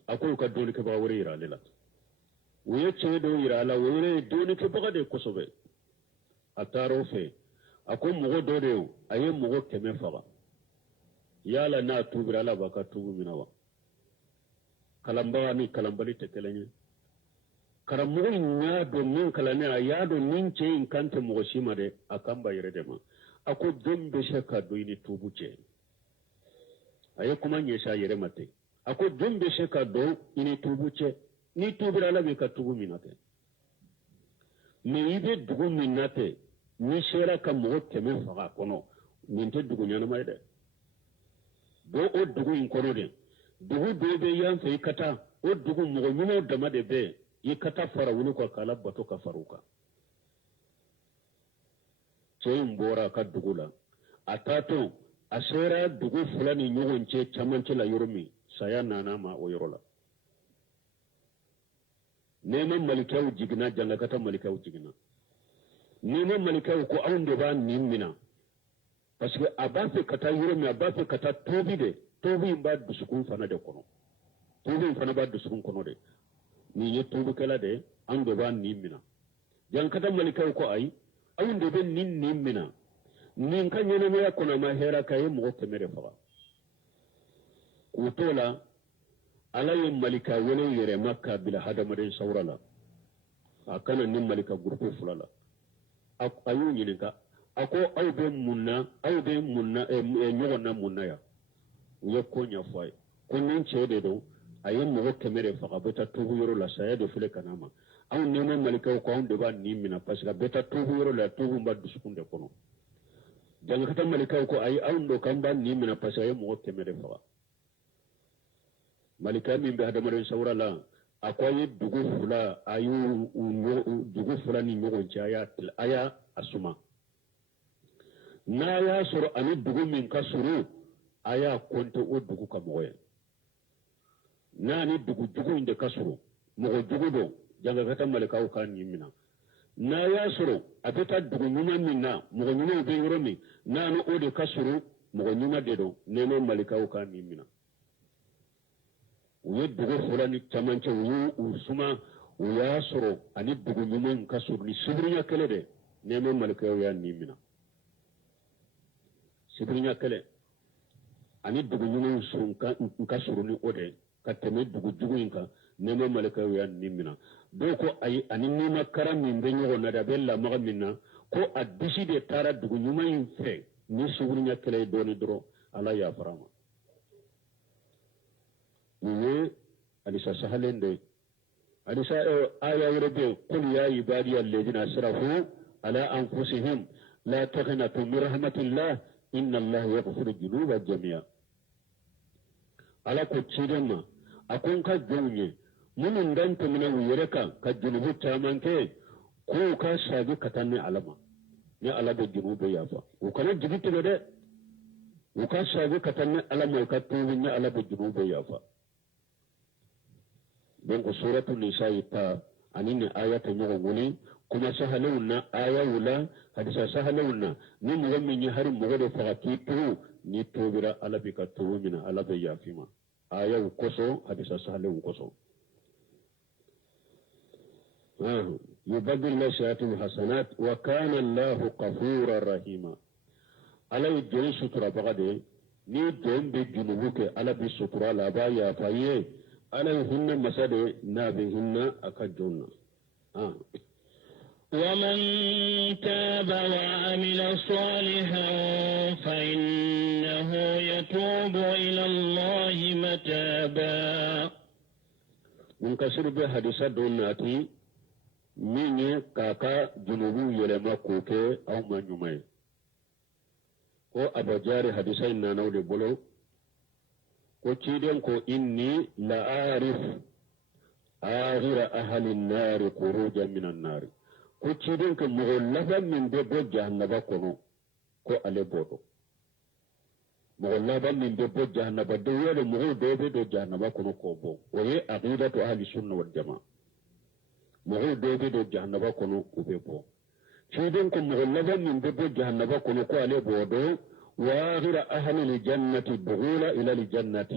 akwai ka doni ke ba wuri ira lela wuye ce do ira la wuri doni ke baga de kosobe ataro fe akwai mugo do de aye mugo keme faga yala na tubira la baka tubu minawa kalamba ni kalambali te kelanye karamogo nya do min kalane a ya do nin ce in kanta mogo shima de akan ba yire de ma ako dombe shaka do ini tubu ce aye kuma nye sha yire mate ako dombe shaka do ini tubu ce ni tubira la be ka tubu minate ni ibe dugu minate ni shera ka mogo keme faga kono nin te dugu nyana mai de do o dugu in kono de dugu do be yan fe kata o dugu mogo nyuma dama de be yi kata fara wuni ko kala bato ka faruka ceyin bora ka dugula atato asera dugu fulani nyogon ce camanci la yoromi saya nana ma o yorola neman malikawu jigina janga kata malikawu jigina neman malikawu ko awunde ba nimmina parce que abafe kata yoromi abafe kata tobi de tobi ba dusukun fana de kono tobi fana ba dusukun kono de ni ye tubu kala de an do ba ni mina jan kata malikaw ko ay awun do ben nin ni mina nin kan yana me yakona ma hera kay mo temere fa ko tola ala ye malika wala yere makka bil hadamaden sawrala akana nin malika gurpe fulala ayu nyininka ako aw be munna nyogo na munna ya ye ko nya fay ko nin cede do ayen mogo kemere faga beta tubu yoro la saya de fule kanama aw neman malikaw ko on de ba ni mina parce que beta tubu yoro la tubu mba dusukunde kono janga kata malikaw ko ay aw ndo kamba ni mina parce que ayen mogo kemere faga malika min be hadamaren sawra la akwaye dugu fula ayu dugu fula ni nyogo jaya aya asuma na ya soro ani dugu min kasuru aya konte o dugu ka moye nani dugu jugu inde kasuru mogo jugu do janga kata malikaw kan yimina na ya soro abeta dugu nyuma minna mogo nyuma be yoromi nanu ode kasuru mogo nyuma dedo neno malikaw kan yimina uye dugu fulani tamanche usuma uya soro ani dugu nyuma kasuru ni sibrinya kele de neno malikaw ya yimina sibrinya kele ani dugu nyuma usunka kasuru ni ode kateme dugu jugu inka nema malika ya nimina doko ay ani nima karam min be nyogo na da bella maga minna ko adisi de tara dugu nyuma yin fe ni suguri nya kele doni dro ala ya farama ni alisa sahalende alisa aya yurbe qul ya ibadi alladhina asrafu ala anfusihim la taqnatu min rahmatillah inna allaha yaghfiru dhunuba jami'a ala ko chidema akun ka jonye munun dan to mina wuyere ka junubu tamanke ko ka shagi katanne alama ne alaba junube yafa o kana jigite de o ka shagi katanne alama ka to ne alaba junube yafa donc suratul nisa ta anine ayata nyogo ngoni kuma sahalawna aya wala hadisa sahalawna ni mo min har mo de fati to ni to bira alabika to mina alaba yafima aya ukoso hadisa sahale ukoso يبدل سيئاتهم حسنات وكان الله غفورا رحيما على الجن سترة بغدي ني دون بجنوبك على بسترة لا بايا فايه على هن مسد نابهن اكجون ومن تاب وعمل صالحا فإنه يتوب إلى الله متابا من كسر بحديثة دوناتي min ye k'a ka junubu yɛlɛma k'o kɛ aw ma ɲuman ye ko abajari hadisa in nanaw de bolo ko ciden ko inni la arif akhira ahli an-nar khurujan min an-nar ko ciden ko mɔgɔ laban min bɛ bɔ jahannaba kɔnɔ ko ale b'o dɔn mɔgɔ laban min bɛ bɔ jahannaba dɔw yɛrɛ mɔgɔw dɔw bɛ don jahannaba kɔnɔ k'o bɔ o ye aqidatu ahli sunna wal jamaa mɔgɔw dɔw bɛ don jahannaba kɔnɔ u bɛ bɔ ciden ko mɔgɔ laban min bɛ bɔ jahannaba kɔnɔ ko ale b'o dɔn وآخر أهل الجنة دخول إلى الجنة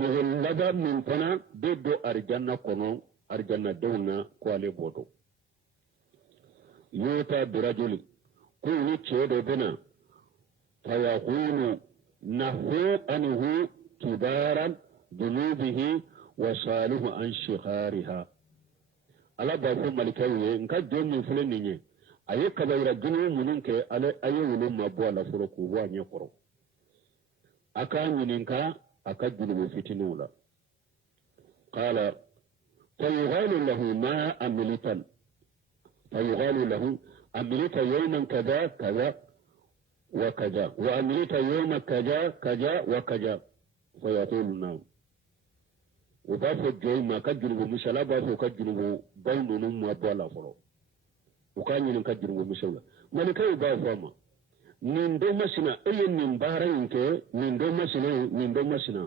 مغلبا من فنا بدو أرجنة كنو أرجنة دونا كوالي بودو يوتا برجل كوني تشيدو بنا فيقول نهو أنه كبارا ذنوبه وصالح عن شخارها ألا بافو ملكاوي إنكا جون من فلنيني aye kabayira junu munun ke ale aye wulu mabbo ala furo ku wa nye koro aka nyininka aka junu fitinula qala fayughalu lahu ma amilitan fayughalu lahu amilita yawman kaza kaza wa kaza wa amilita yawma kaza kaza wa kaza fayaqulu nam ubafu joyma ka junu mushala bafu ka junu baynunu mabbo ala furo ukanyinin ka jirgo misawla malikai ba fama nin do masina ayen nin barayin ke nin do masina nin do masina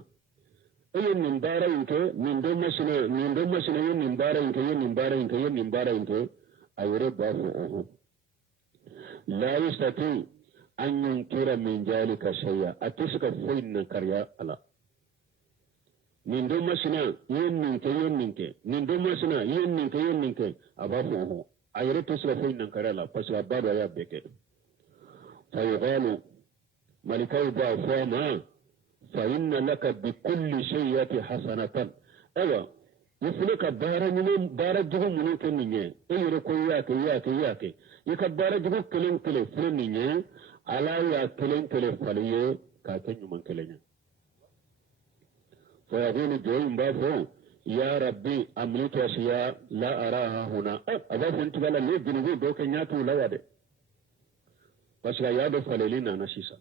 ayen nin barayin ke nin do masina nin do masina yen nin barayin ke yen nin barayin ke yen nin barayin ke ayore ba fo oho la yastati an yunkira min jalika shay'a atiska foinna karya ala nin do masina yen nin ke yen nin ke nin do masina yen nin ke aba fo oho ayere to sila foyin nan karala parce que abado ya beke fa yuqalu malikay ba fama fa inna laka bi kulli shay'ati hasanatan awa yuflika bara jugo munu keninye ayere ko yake yaka bara jugo kelen freninye ala ya kelen faliye ka kenyu man kelenya fa yaqulu joyin ba fo يا ربي أمليت أشياء لا أراها هنا أبا فهمت قال لي جنوبي دوك نياتو لا يدي بس لا يادو فليلين نشيسا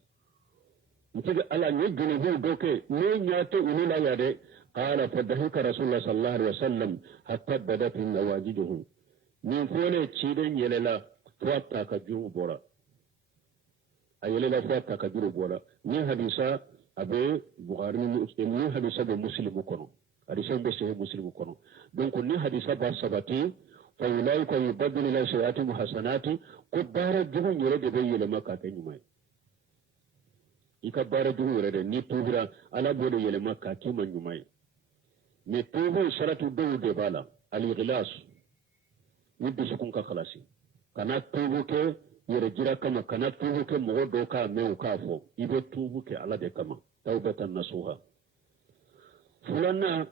نتيجة على جنوبي دوك نياتو إني لا يدي قال فدهك رسول الله صلى الله عليه وسلم حتى بدت نواجده من فولي تشيدين يللا فواتا كجرو بورا أيللا فواتا كجرو بورا ني حديثا أبي بغاري ني حديثا بمسلم كنو hadisa be sahih muslim kono donc ni hadisa ba sabati fa ulaika yubaddilu ila sayyiati muhasanati ko bara jugu nyere de be yele makka ke nyumay ika bara jugu yere de ni tubira ala bode yele makka ke man nyumay me tubu sharatu do de bala al ikhlas ni bisukun ka khalasi kana tubu ke yere jira kama kana tubu ke mo do ka me ka fo ibe tubu ke ala de kama tawbatan nasuha fulanna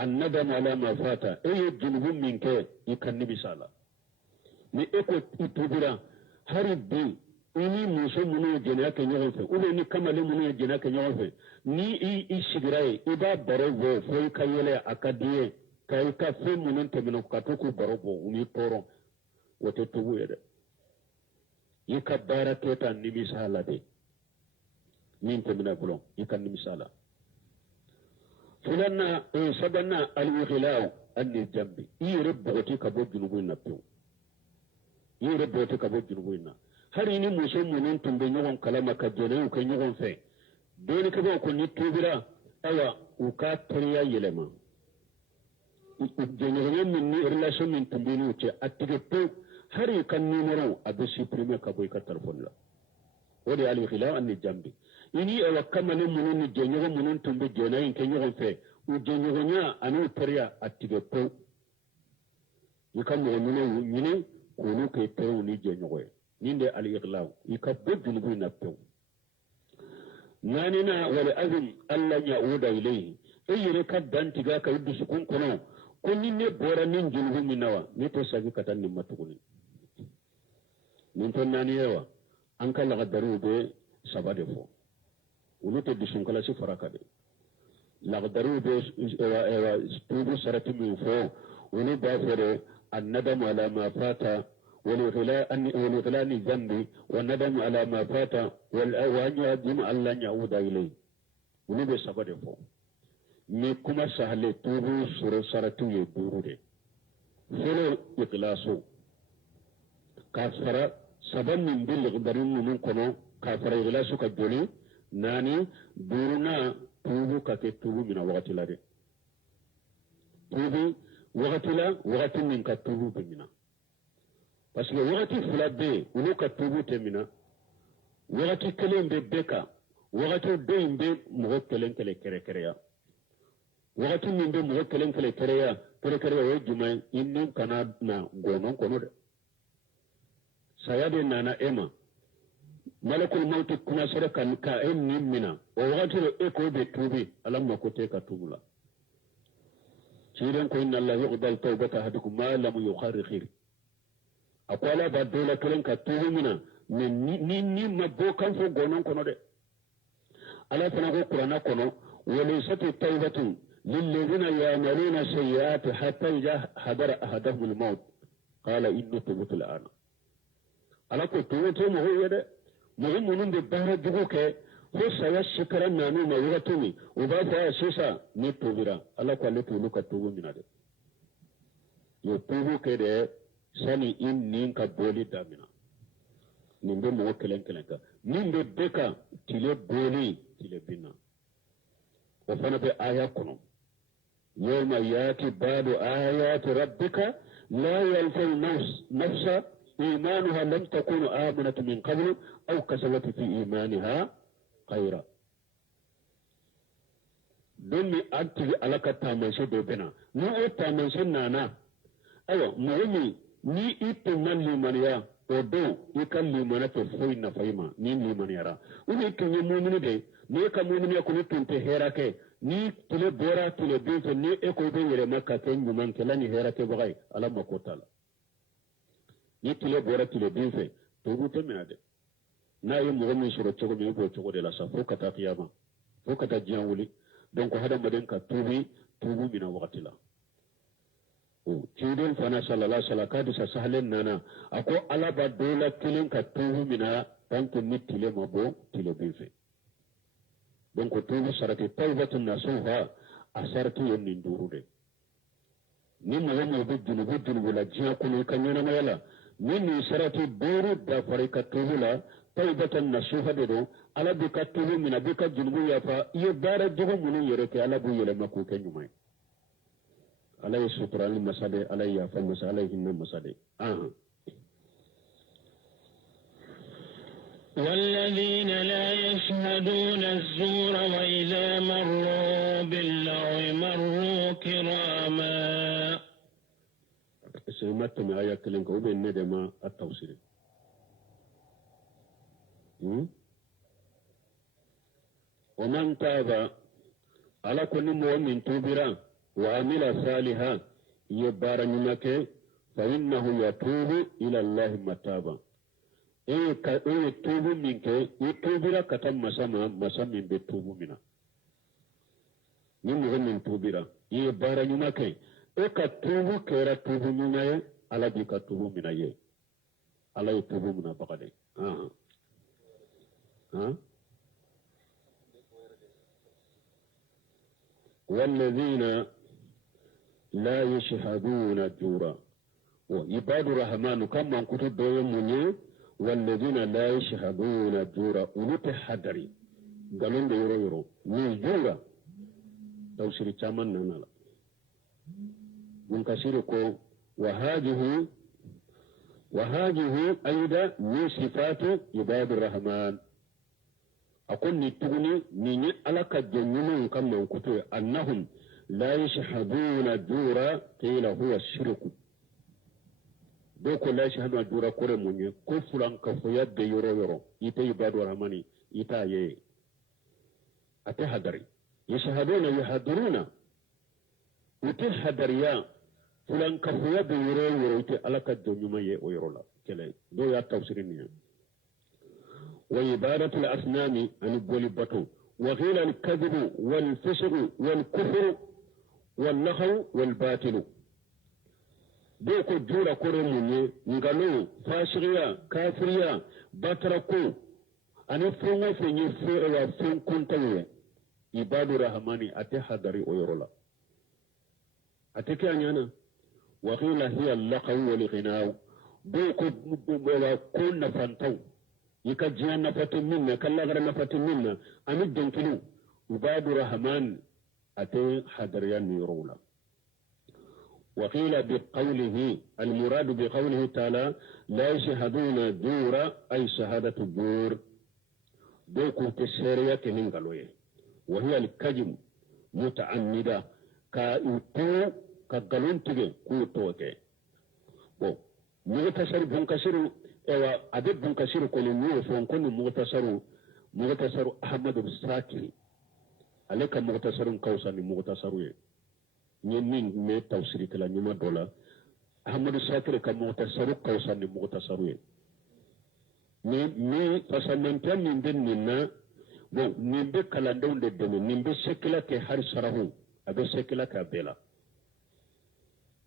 الندم على ما فات اي جنوب منك يكن بسالا ni eko itubira haribbi ini muso munu jena ke nyofe ube ni kamale munu jena ke nyofe ni i sigiraye iba barobo fo kayele akadiye kay ka fe munu temino katuku barobo uni toro wote tubu yede yikabara keta ni misala de min temina bulon yikan ni misala فلنا سبنا الوغلاو أن الجنب يربغتي كبو جنوبين نبيو يربغتي كبو جنوبين هريني مسلمون انتم بنيوم كلامك جنيو كنيوم في دوني كبو كني توبرا أوا وكاتريا يلما جنيوم مني رلاشن من تنبينو تي أتجتو هري كان نمرو أبسي بريمي كبو يكترفون لا ودي الوغلاو أن الجنب ini ewa kama ne munun ni jenyogo munun tumbe jena in kenyogo fe u jenyogo nya anu teriya atige po yika mo nune yine kunu ke teru ni jenyogo ninde al iglaw yika boddu bu na po nanina wala azim alla yauda ilayhi ayire kaddan tiga ka yuddu sukun kono konni ne bora nin junhu minawa ne to sagi katan ni matuguni nin to nani ewa an kala gadaru be sabade fo ولوت ديشون كلا سي فراكادي لا غدارو بي اوا توبو سراتي مي فو وني بافره الندم على ما فات والإغلال الذنب والندم على ما فات وأن يقدم أن لن يعود إليه ونبي سبب فو ميكما سهل توبو سر سرتو يدورو فلو إقلاسو كافر سبب من بالغدرين من كنو كافر إقلاسو كجولي ناني دورنا توبو كتوبو من وقت لدي توبو وقت من كتوبو بمنا parce que wakati fula be ulu ka tubu temina wakati kelen be beka wakati doyin be mogo kelen kele kerekereya wakati min be mogo kelen kele kerekereya o jumai inni kana na gonon kono de saya de nana ema malakul mauti kuna sere kan ka en nimmina o wakati ro eko be tubi alamma ko te ka tubula ciren ko inna allaha yuqbal tawbata ahadukum ma lam yukharrir akwala ba dole kelen ka tubu mina ni mabbo kan fo gonon kono de ala fana ko qur'ana kono وليست التوبة للذين يعملون السيئات حتى إذا حضر أحدهم الموت قال إني تبت الآن على كل توبة مهيدة مهم من ببهر جوك هو سيشكر النانو ما يغتمي وبافا سيسا نتوبرا على كل توبة توبة من هذا يتوبة كده sani in nin ka boli damina nin be mogo kelen ka nin be beka tile boli tile binna o fana be aya kono yawma yati badu ayati rabbika la yanfa'u nafsa imanuha lam takun amanat min qabl aw kasabat fi imaniha khayra donni anti alaka tamanse do bena no o tamanse nana ayo mu'min ni ito man limaniya o do ikan limana to foyi na fayima ni limaniyara uni tunye mumini de ni ka mumini ko tunte herake ni tule bora tule binto ni eko be yere makka ten nyuman kelani herake bagay ala makotala ni tule bora tule binfe to gute menade na yi mo min shiro chogo mi go chogo de la sa fo kata kiyama fo kata jianwuli donc hada maden ka tubu mina wakati la ciden fana sallallahu alaihi wasallam kadi sa sahlen nana ako ala ba dola kilin ka tubu mina tanto ni tile mabo tile bife donc tubu sarati tawbatun nasuha asarti yonni ndurude ni mo be junubu la jiya kulu kanyana mayala ni sarati duru da farika tubu la tawbatun nasuha de ala bi ka tubu mina bi ka junubu ya fa iyo bara jogo munu yere ke ala bu yele mako kenyumai عليه السطر المسادة عليه فمس عليه المسادة والذين لا يشهدون الزور وإذا مروا باللغو مروا كراما سيمتم آية كلمة وبين ندم التوصيل ومن تاب على كل مؤمن توبرا وعمل صالحا يبارنك فإنه يتوب إلى الله متابا يتوب منك يتوبرا كتم مسام بتوب منا نمغ من توبرا يبارنك كتوب كيرا توب منا على بك توب منا على يتوب منا بقدي والذين لا يشهدون الجورا وعباد الرحمن كما كتب يومني والذين لا يشهدون الجورا ولت حدري قالون دي يرو من جورا توسيري تامن نانا منكسركو وهذه أيضا من صفات عباد الرحمن أقول نتغني نيني ألك الجنون كما كتب أنهم لا يشهدون الجورا قيل هو الشرك دوكو لا يشهدون الجورا كوري مني كفران كفويات دي يرو إيتا عباد الرحمن إيتا يه أتهدري يهدرون وتهدريا فلان كفويات دي يرو إيتا ألك الجنون يه ويرولا كلا دو يا توسيرين وعبادة الأصنام عن البوليباتو وغير الكذب والفسق والكفر والنخو والباطل ko jura kore munye ngalo fashiriya kafiriya batarako ani fonga fenye fere wa fen kuntawe ibadu rahmani ate hadari oyorola ate kanyana wa qila hiya al-laqaw wal ghinaw ko wa kunna fantaw yika jiyanna fatu minna kallagara na fatu minna ani donkinu ibadu rahman ate hadariya oyorola وقيل بقوله المراد بقوله تعالى لا يشهدون دور أي شهادة الدور دوكو تسيريا كننغلوية وهي الكجم متعمدة كايوتو كغلون تيجي كوتوكي مغتسر بنكسر ايوا ادب بنكسر كل نور فون مغتسر احمد الساكي عليك مغتسر كوساني مغتسر نيمين مي توسري كلا نيما دولا احمد الساكي كمغتسر كوساني مغتسر ni fasamanta min den ninna bon nimbe kalandon de deme nimbe sekila ke har sarahu abe sekila ka bela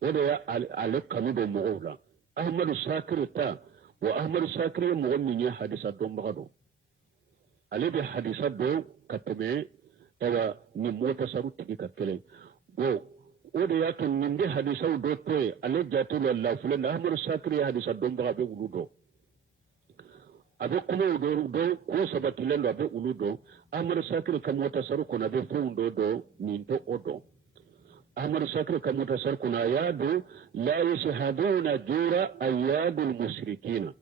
wada ya ale kanu do mogola ahmadu sakir ta wa ahmadu sakir mo min ya hadisa don bagado ale be hadisa do kateme tawa ni mota saru tigi ka kele go wada ya to nimbe hadisa do to ale jatu la fulan ahmadu sakir ya hadisa don bagabe wuludo abe kuma do ko sabati lendo abe uludo amar sakir kamota saru kuna be fundo do minto odo amar sakir kamota saru kuna yadu la yashhaduna jura ayyadul mushrikina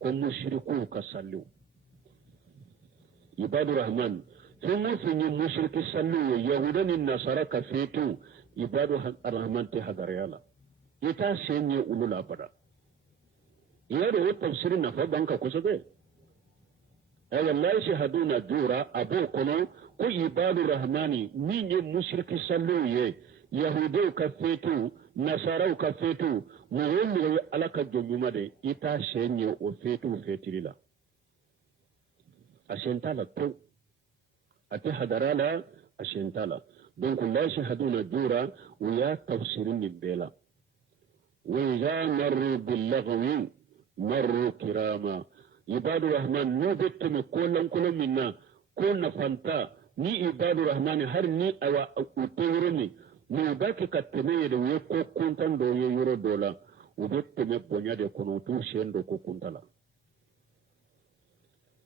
ko mushriku kasallu ibadu rahman fumu finyi mushriki sallu yahudan nasara kafetu ibadu rahman te hadariyala ita senye ulula bada yaro wa tafsirin na fa banka kusa be ay wallahi shahaduna dura abu kono ko ibadu rahmani minye mushriki salluye yahudu ka fetu nasara ka fetu mo wonni alaka jomuma de ita shenye o fetu fetirila ashentala to ate hadarala ashentala donc la shahaduna dura wa ya tafsirin bela wa ya marru bil lagwi marru kirama ibadu rahman no betteme kollan kolon minna ko nafanta ni ibadu rahman har ni awa utewroni ni baki kateme de we ko kuntan do ye yoro dola ubetteme bonya de kono tu shendo ko kuntala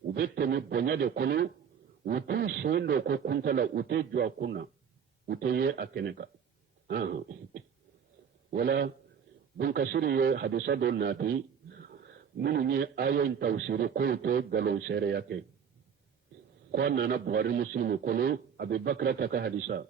ubetteme bonya de kono utu shendo ko kuntala utejwa kuna uteye akeneka wala bun kasiri hadisa don nabi munu nye ayon tawsiri koyte galon sere yake ko nana buhari muslimu kono abi bakra taka hadisa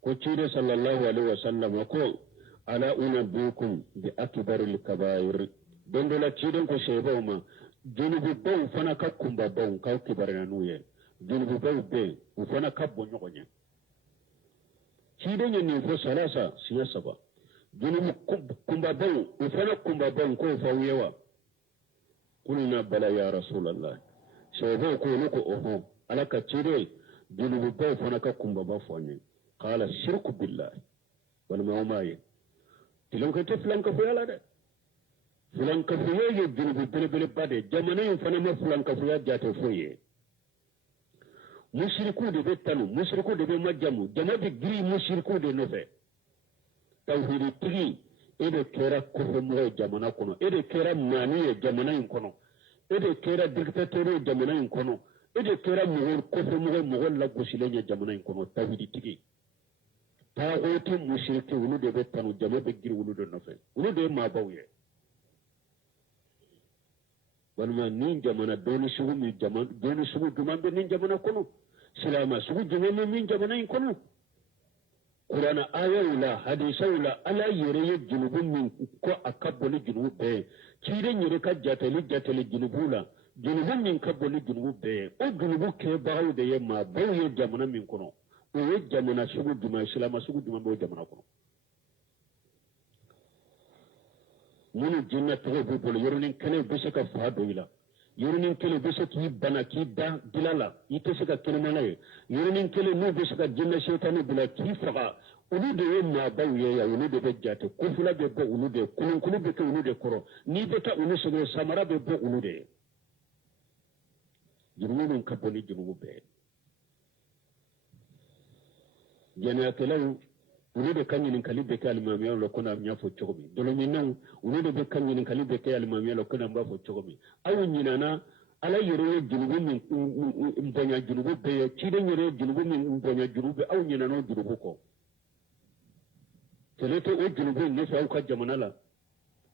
ko cire sallallahu alaihi wasallam ko ala unabbukum bi akbaril kabair dondola ciden ko sheba ma junubu baw fana ka kumba baw ka kibarna nuye junubu baw be u fana ka bonyo gonye ciden ni fo salasa siyasa ba junubu kumba baw u fana kumba baw ko fawiyawa kulina bala ya rasulullah sheba ko nuko oho alaka cire junubu baw fana ka kumba ba fonye qala shirku billahi wal mawmaye tilon ko teflan ko fuyala de fulan ka fuye junubu bele bade jamana yin fana ma fulan ka fuya jate fuye mushriku de betanu mushriku de majamu jama de gri mushriku de nofe tawhid tigi ede kera ko mo jamana kono ede kera mani jamana yin kono ede kera dictateur jamana yin kono ede kera mo ko mo la gosilenya jamana yin kono tawhid tigi taagoti mushriki wulu de betanu jama de gri wulu de nofe wulu de ma bawye walma nin jamana doni sugu mi jamana doni sugu dumande nin jamana kono silama sugu dumande min jamana in kono qur'ana ayawla hadisawla ala yere junubun min ko akaboli junub be cire nyere ka jatali junubula junubun min kaboli junub be o junubu ke baaw de yema bawo jamana min kono o jamana sugu duma silama sugu dumande jamana kono munu jinna togo bu bolo yorunin kene bese ka fa doila yorunin kene bese ki bana ki da dilala ite se ka kene manaye yorunin kene no bese ka jinna shaytanu bila ki faga ulu de ye ma baw ye ya ulu de be jate kufula be bo ulu de kulunkulu be ke ulu de koro ni beta ulu sege samara be bo ulu de junubu min ka boni junubu be jana kelaw ulu de kanyin kali be ke alimamiya lo kona nya fo chogomi dolo minnan ulu de be kanyin kali be ke alimamiya lo kona mba fo chogomi awu nyinana ala yoro junubu min mbonya junubu be ci de yoro junubu min mbonya junubu awu nyinano junubu ko teleto o junubu ne fa ka jamana la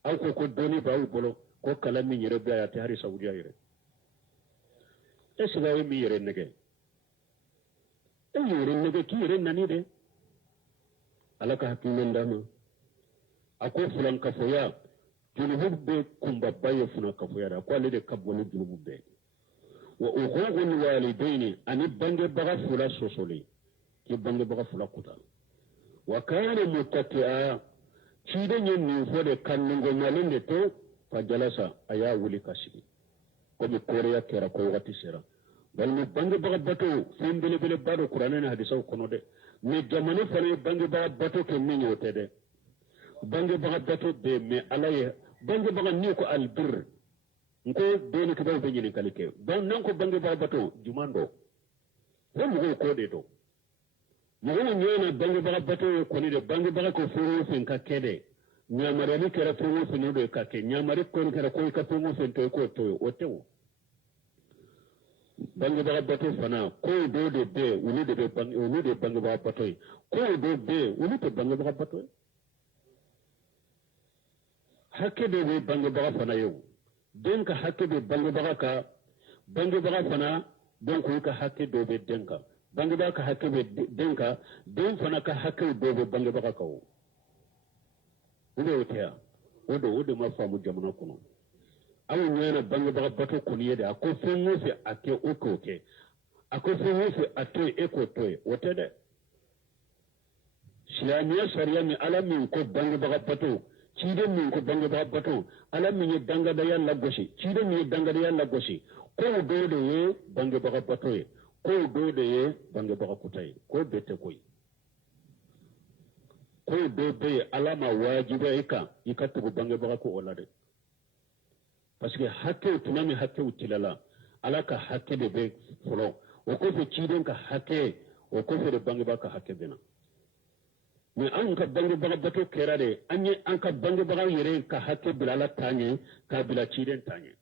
aw ko doni ba bolo ko kala min yere be ya ta hari saudiya yere esiga mi yere nege yere nege ki yere nani de alaka hakimen dama ako fulan kafoya junubu be kumba baye funa kafoya da ko ale de kaboni junubu be wa uququl walidaini ani bange baga fula sosoli ki bange baga fula kuta wa kana muttaqi'a ciden yin ni fode kannungo malinde to fa jalasa aya wuli kasigi ko bi koreya kera ko wati sera bal mu bange baga bato fembele bele bado qur'ana na hadisa kono de me jamane fane bange baga bato ke min yote de bange baga bato be me alaye bange baga ni ko albir nko doni ko be nyini kalike ban nan ko bange baga bato jumando ko mu ko de to mo nyona bange baga bato ko ni de bange baga ko furu fin ka kede nyamare ni kera furu fin do ka ke nyamare ko ni kera ko ka furu fin to ko to o tewo bange baga bato fana ko do de be ulu de be bange ulu de bange baga bato ko do be ulu to bange baga bato hakke de be bange baga fana yau denka hakke de bange baga fana don ko ka hakke do be denka bange baga ka hakke be denka den fana ka hakke do be bange baga kawo ule otea odo ma famu jamana kuno awu nyana bange baga bato kuniye da ko fenwo fi ake okoke ako fenwo fi atoy ekotoy wotede silamiya sariya mi alamin ko bange baga bato ciden min ko bange baga bato alamin ye danga da yalla goshi ciden min danga da yalla goshi ko do de ye bange baga bato ye ko do de ye bange baga kutay ko bete koy ko do be alama wajiba ikatugo bange baga ko olade parce que hakke tunami hakke utilala alaka hakke de be folo o ko fe ciden ka hakke o ko fe de bange baga hakke bena mais an ka bange baga bato kerade anye an ka bange baga yere ka hakke bilala tanye ka bila ciden tanye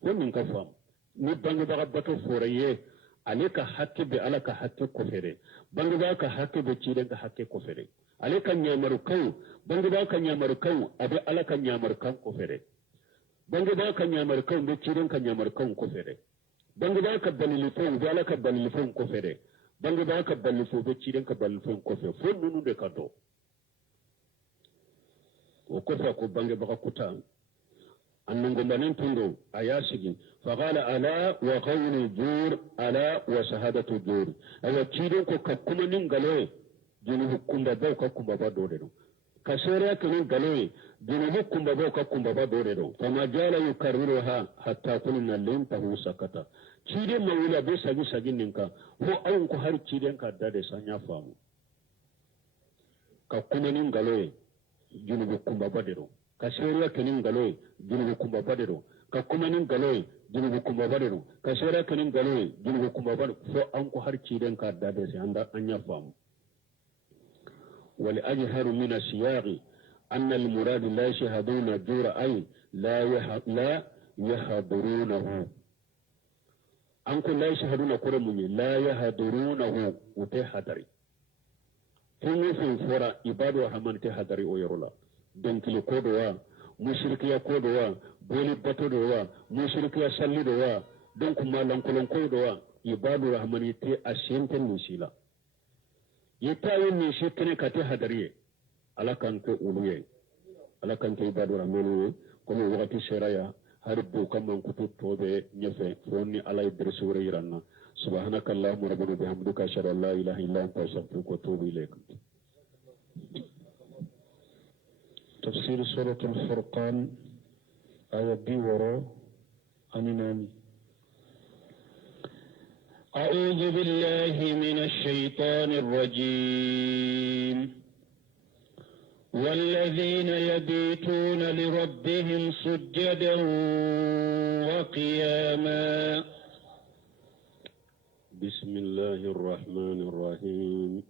ko min ka fam ni bange baga bato foraye ale ka hakke be ala ka hakke ko fere bange baga ka hakke be ciden ka hakke ko fere ale ka nyamaru kan bange baga ka nyamaru kan abe ala ka nyamaru kan ko fere bange baga ka nyamaru kan be ciden ka nyamaru kan ko fere bange baga ka balilifon be ala ka balilifon ko fere bange baga ka balilifo be ciden ka balilifon ko fere fo nunu de ka do o ko fa ko bange baga kuta annango manen tundo ayasigi faqala ala wa qawlu jur ala wa shahadatu jur awa ciden ko kakkuma nin galoye junubu kumba baw ka kumba ba dode do kasere kinin galoye junubu kumba baw ka kumba ba dode do fama jala yukarriruha hatta kunna lim tahu sakata ciden mawula be sagi ninka ho awun ko har ciden ka dade sanya famu kakkuma nin galoye junubu kumba ba de do kasere kinin galoye junubu kumba ba de do kakkumanin galoye junubu kumba ba de do kasere kinin galoye junubu kumba ba fo an ko har ciden ka dade sai an ya famu ولأجهر من السياق أن المراد لا يشهدون الجور أي لا يحضرونه أنكم لا يشهدون كرمني لا يحضرونه وتحضري في فورا إبادة وحمان تحضري ويرولا دنكلي كودوا مشركيا كودوا بولي بطودوا مشركيا سلدوا دنكم ما لنكولن كودوا إبادة وحمان تأشينتن نشيلا yitayin ni shi kene kate hadariye ala kan ke uluye ala kan ke ibadu ramenu kuma wakati sheraya har bu kaman kutu tobe nyefe fonni ala idris wure yiranna subhanaka allahumma rabbana bihamdika ashhadu an la ilaha illa anta astaghfiruka wa atubu ilayk تفسير سورة الفرقان آية بي ورو أنيناني أعوذ بالله من الشيطان الرجيم والذين يبيتون لربهم سجدا وقياما بسم الله الرحمن الرحيم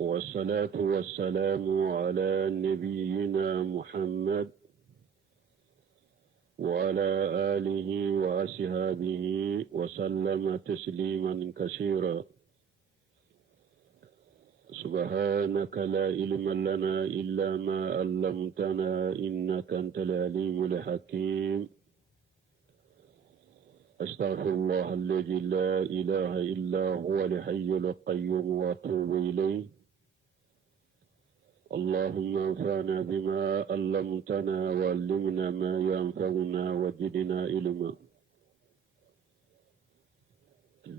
والصلاة والسلام على نبينا محمد وعلى آله وأصحابه وسلم تسليما كثيرا سبحانك لا علم لنا إلا ما علمتنا إنك أنت العليم الحكيم أستغفر الله الذي لا إله إلا هو الحي القيوم وأتوب إليه اللهم انفعنا بما علمتنا وعلمنا ما ينفعنا وزدنا علما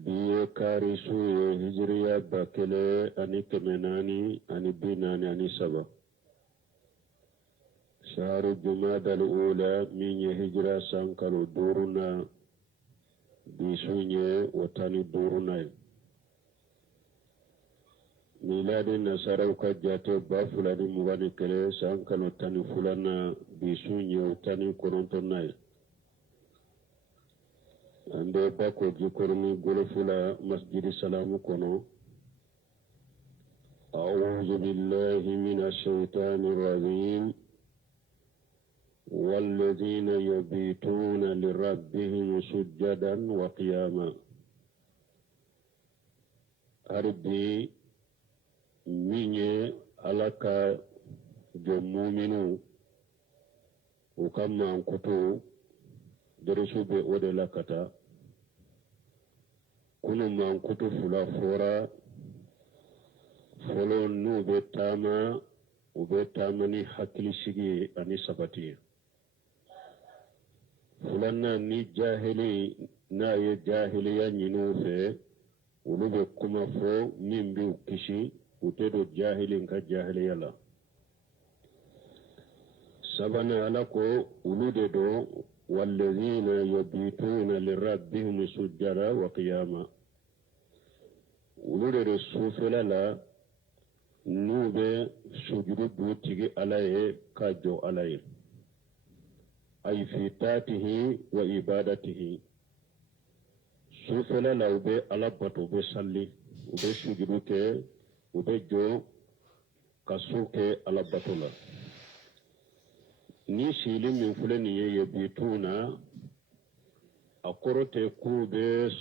biye kari suye hijriya bakele ani kemenani ani binani ani saba shahru jumada al-ula minye hijra sankalo duruna bisunye watani duruna miladi nasaraw ka jate ba fulani mugani kele sankalo tani fulana bisunye watani korontonai ande bako jikorni golofula masjidi salamu kono أعوذ بالله من الشيطان الرجيم والذين يبيتون لربهم سجدا وقياما أربي مني ألك جمومنو وكما أنكتو درسوا بأودلكتا kunu mankutu fula fora folo nu be tama ni hakili sigi ani sabati fulanna ni jahili na ye jahiliya nyinu fe ulu be kuma fo min bi kishi utedo jahilin ka jahiliya la sabana alako ulu de do والذين يبيتون لربهم سجدا وقياما ولد السوفل لا نوبة سجود بوتيجي عليه كاجو عليه أي في تاته وإبادته سوفل لا وبي على بطو بسالي وبي سجودك وبي جو كسوك على بطو لا ni shili min fulani ye bituna akorote kube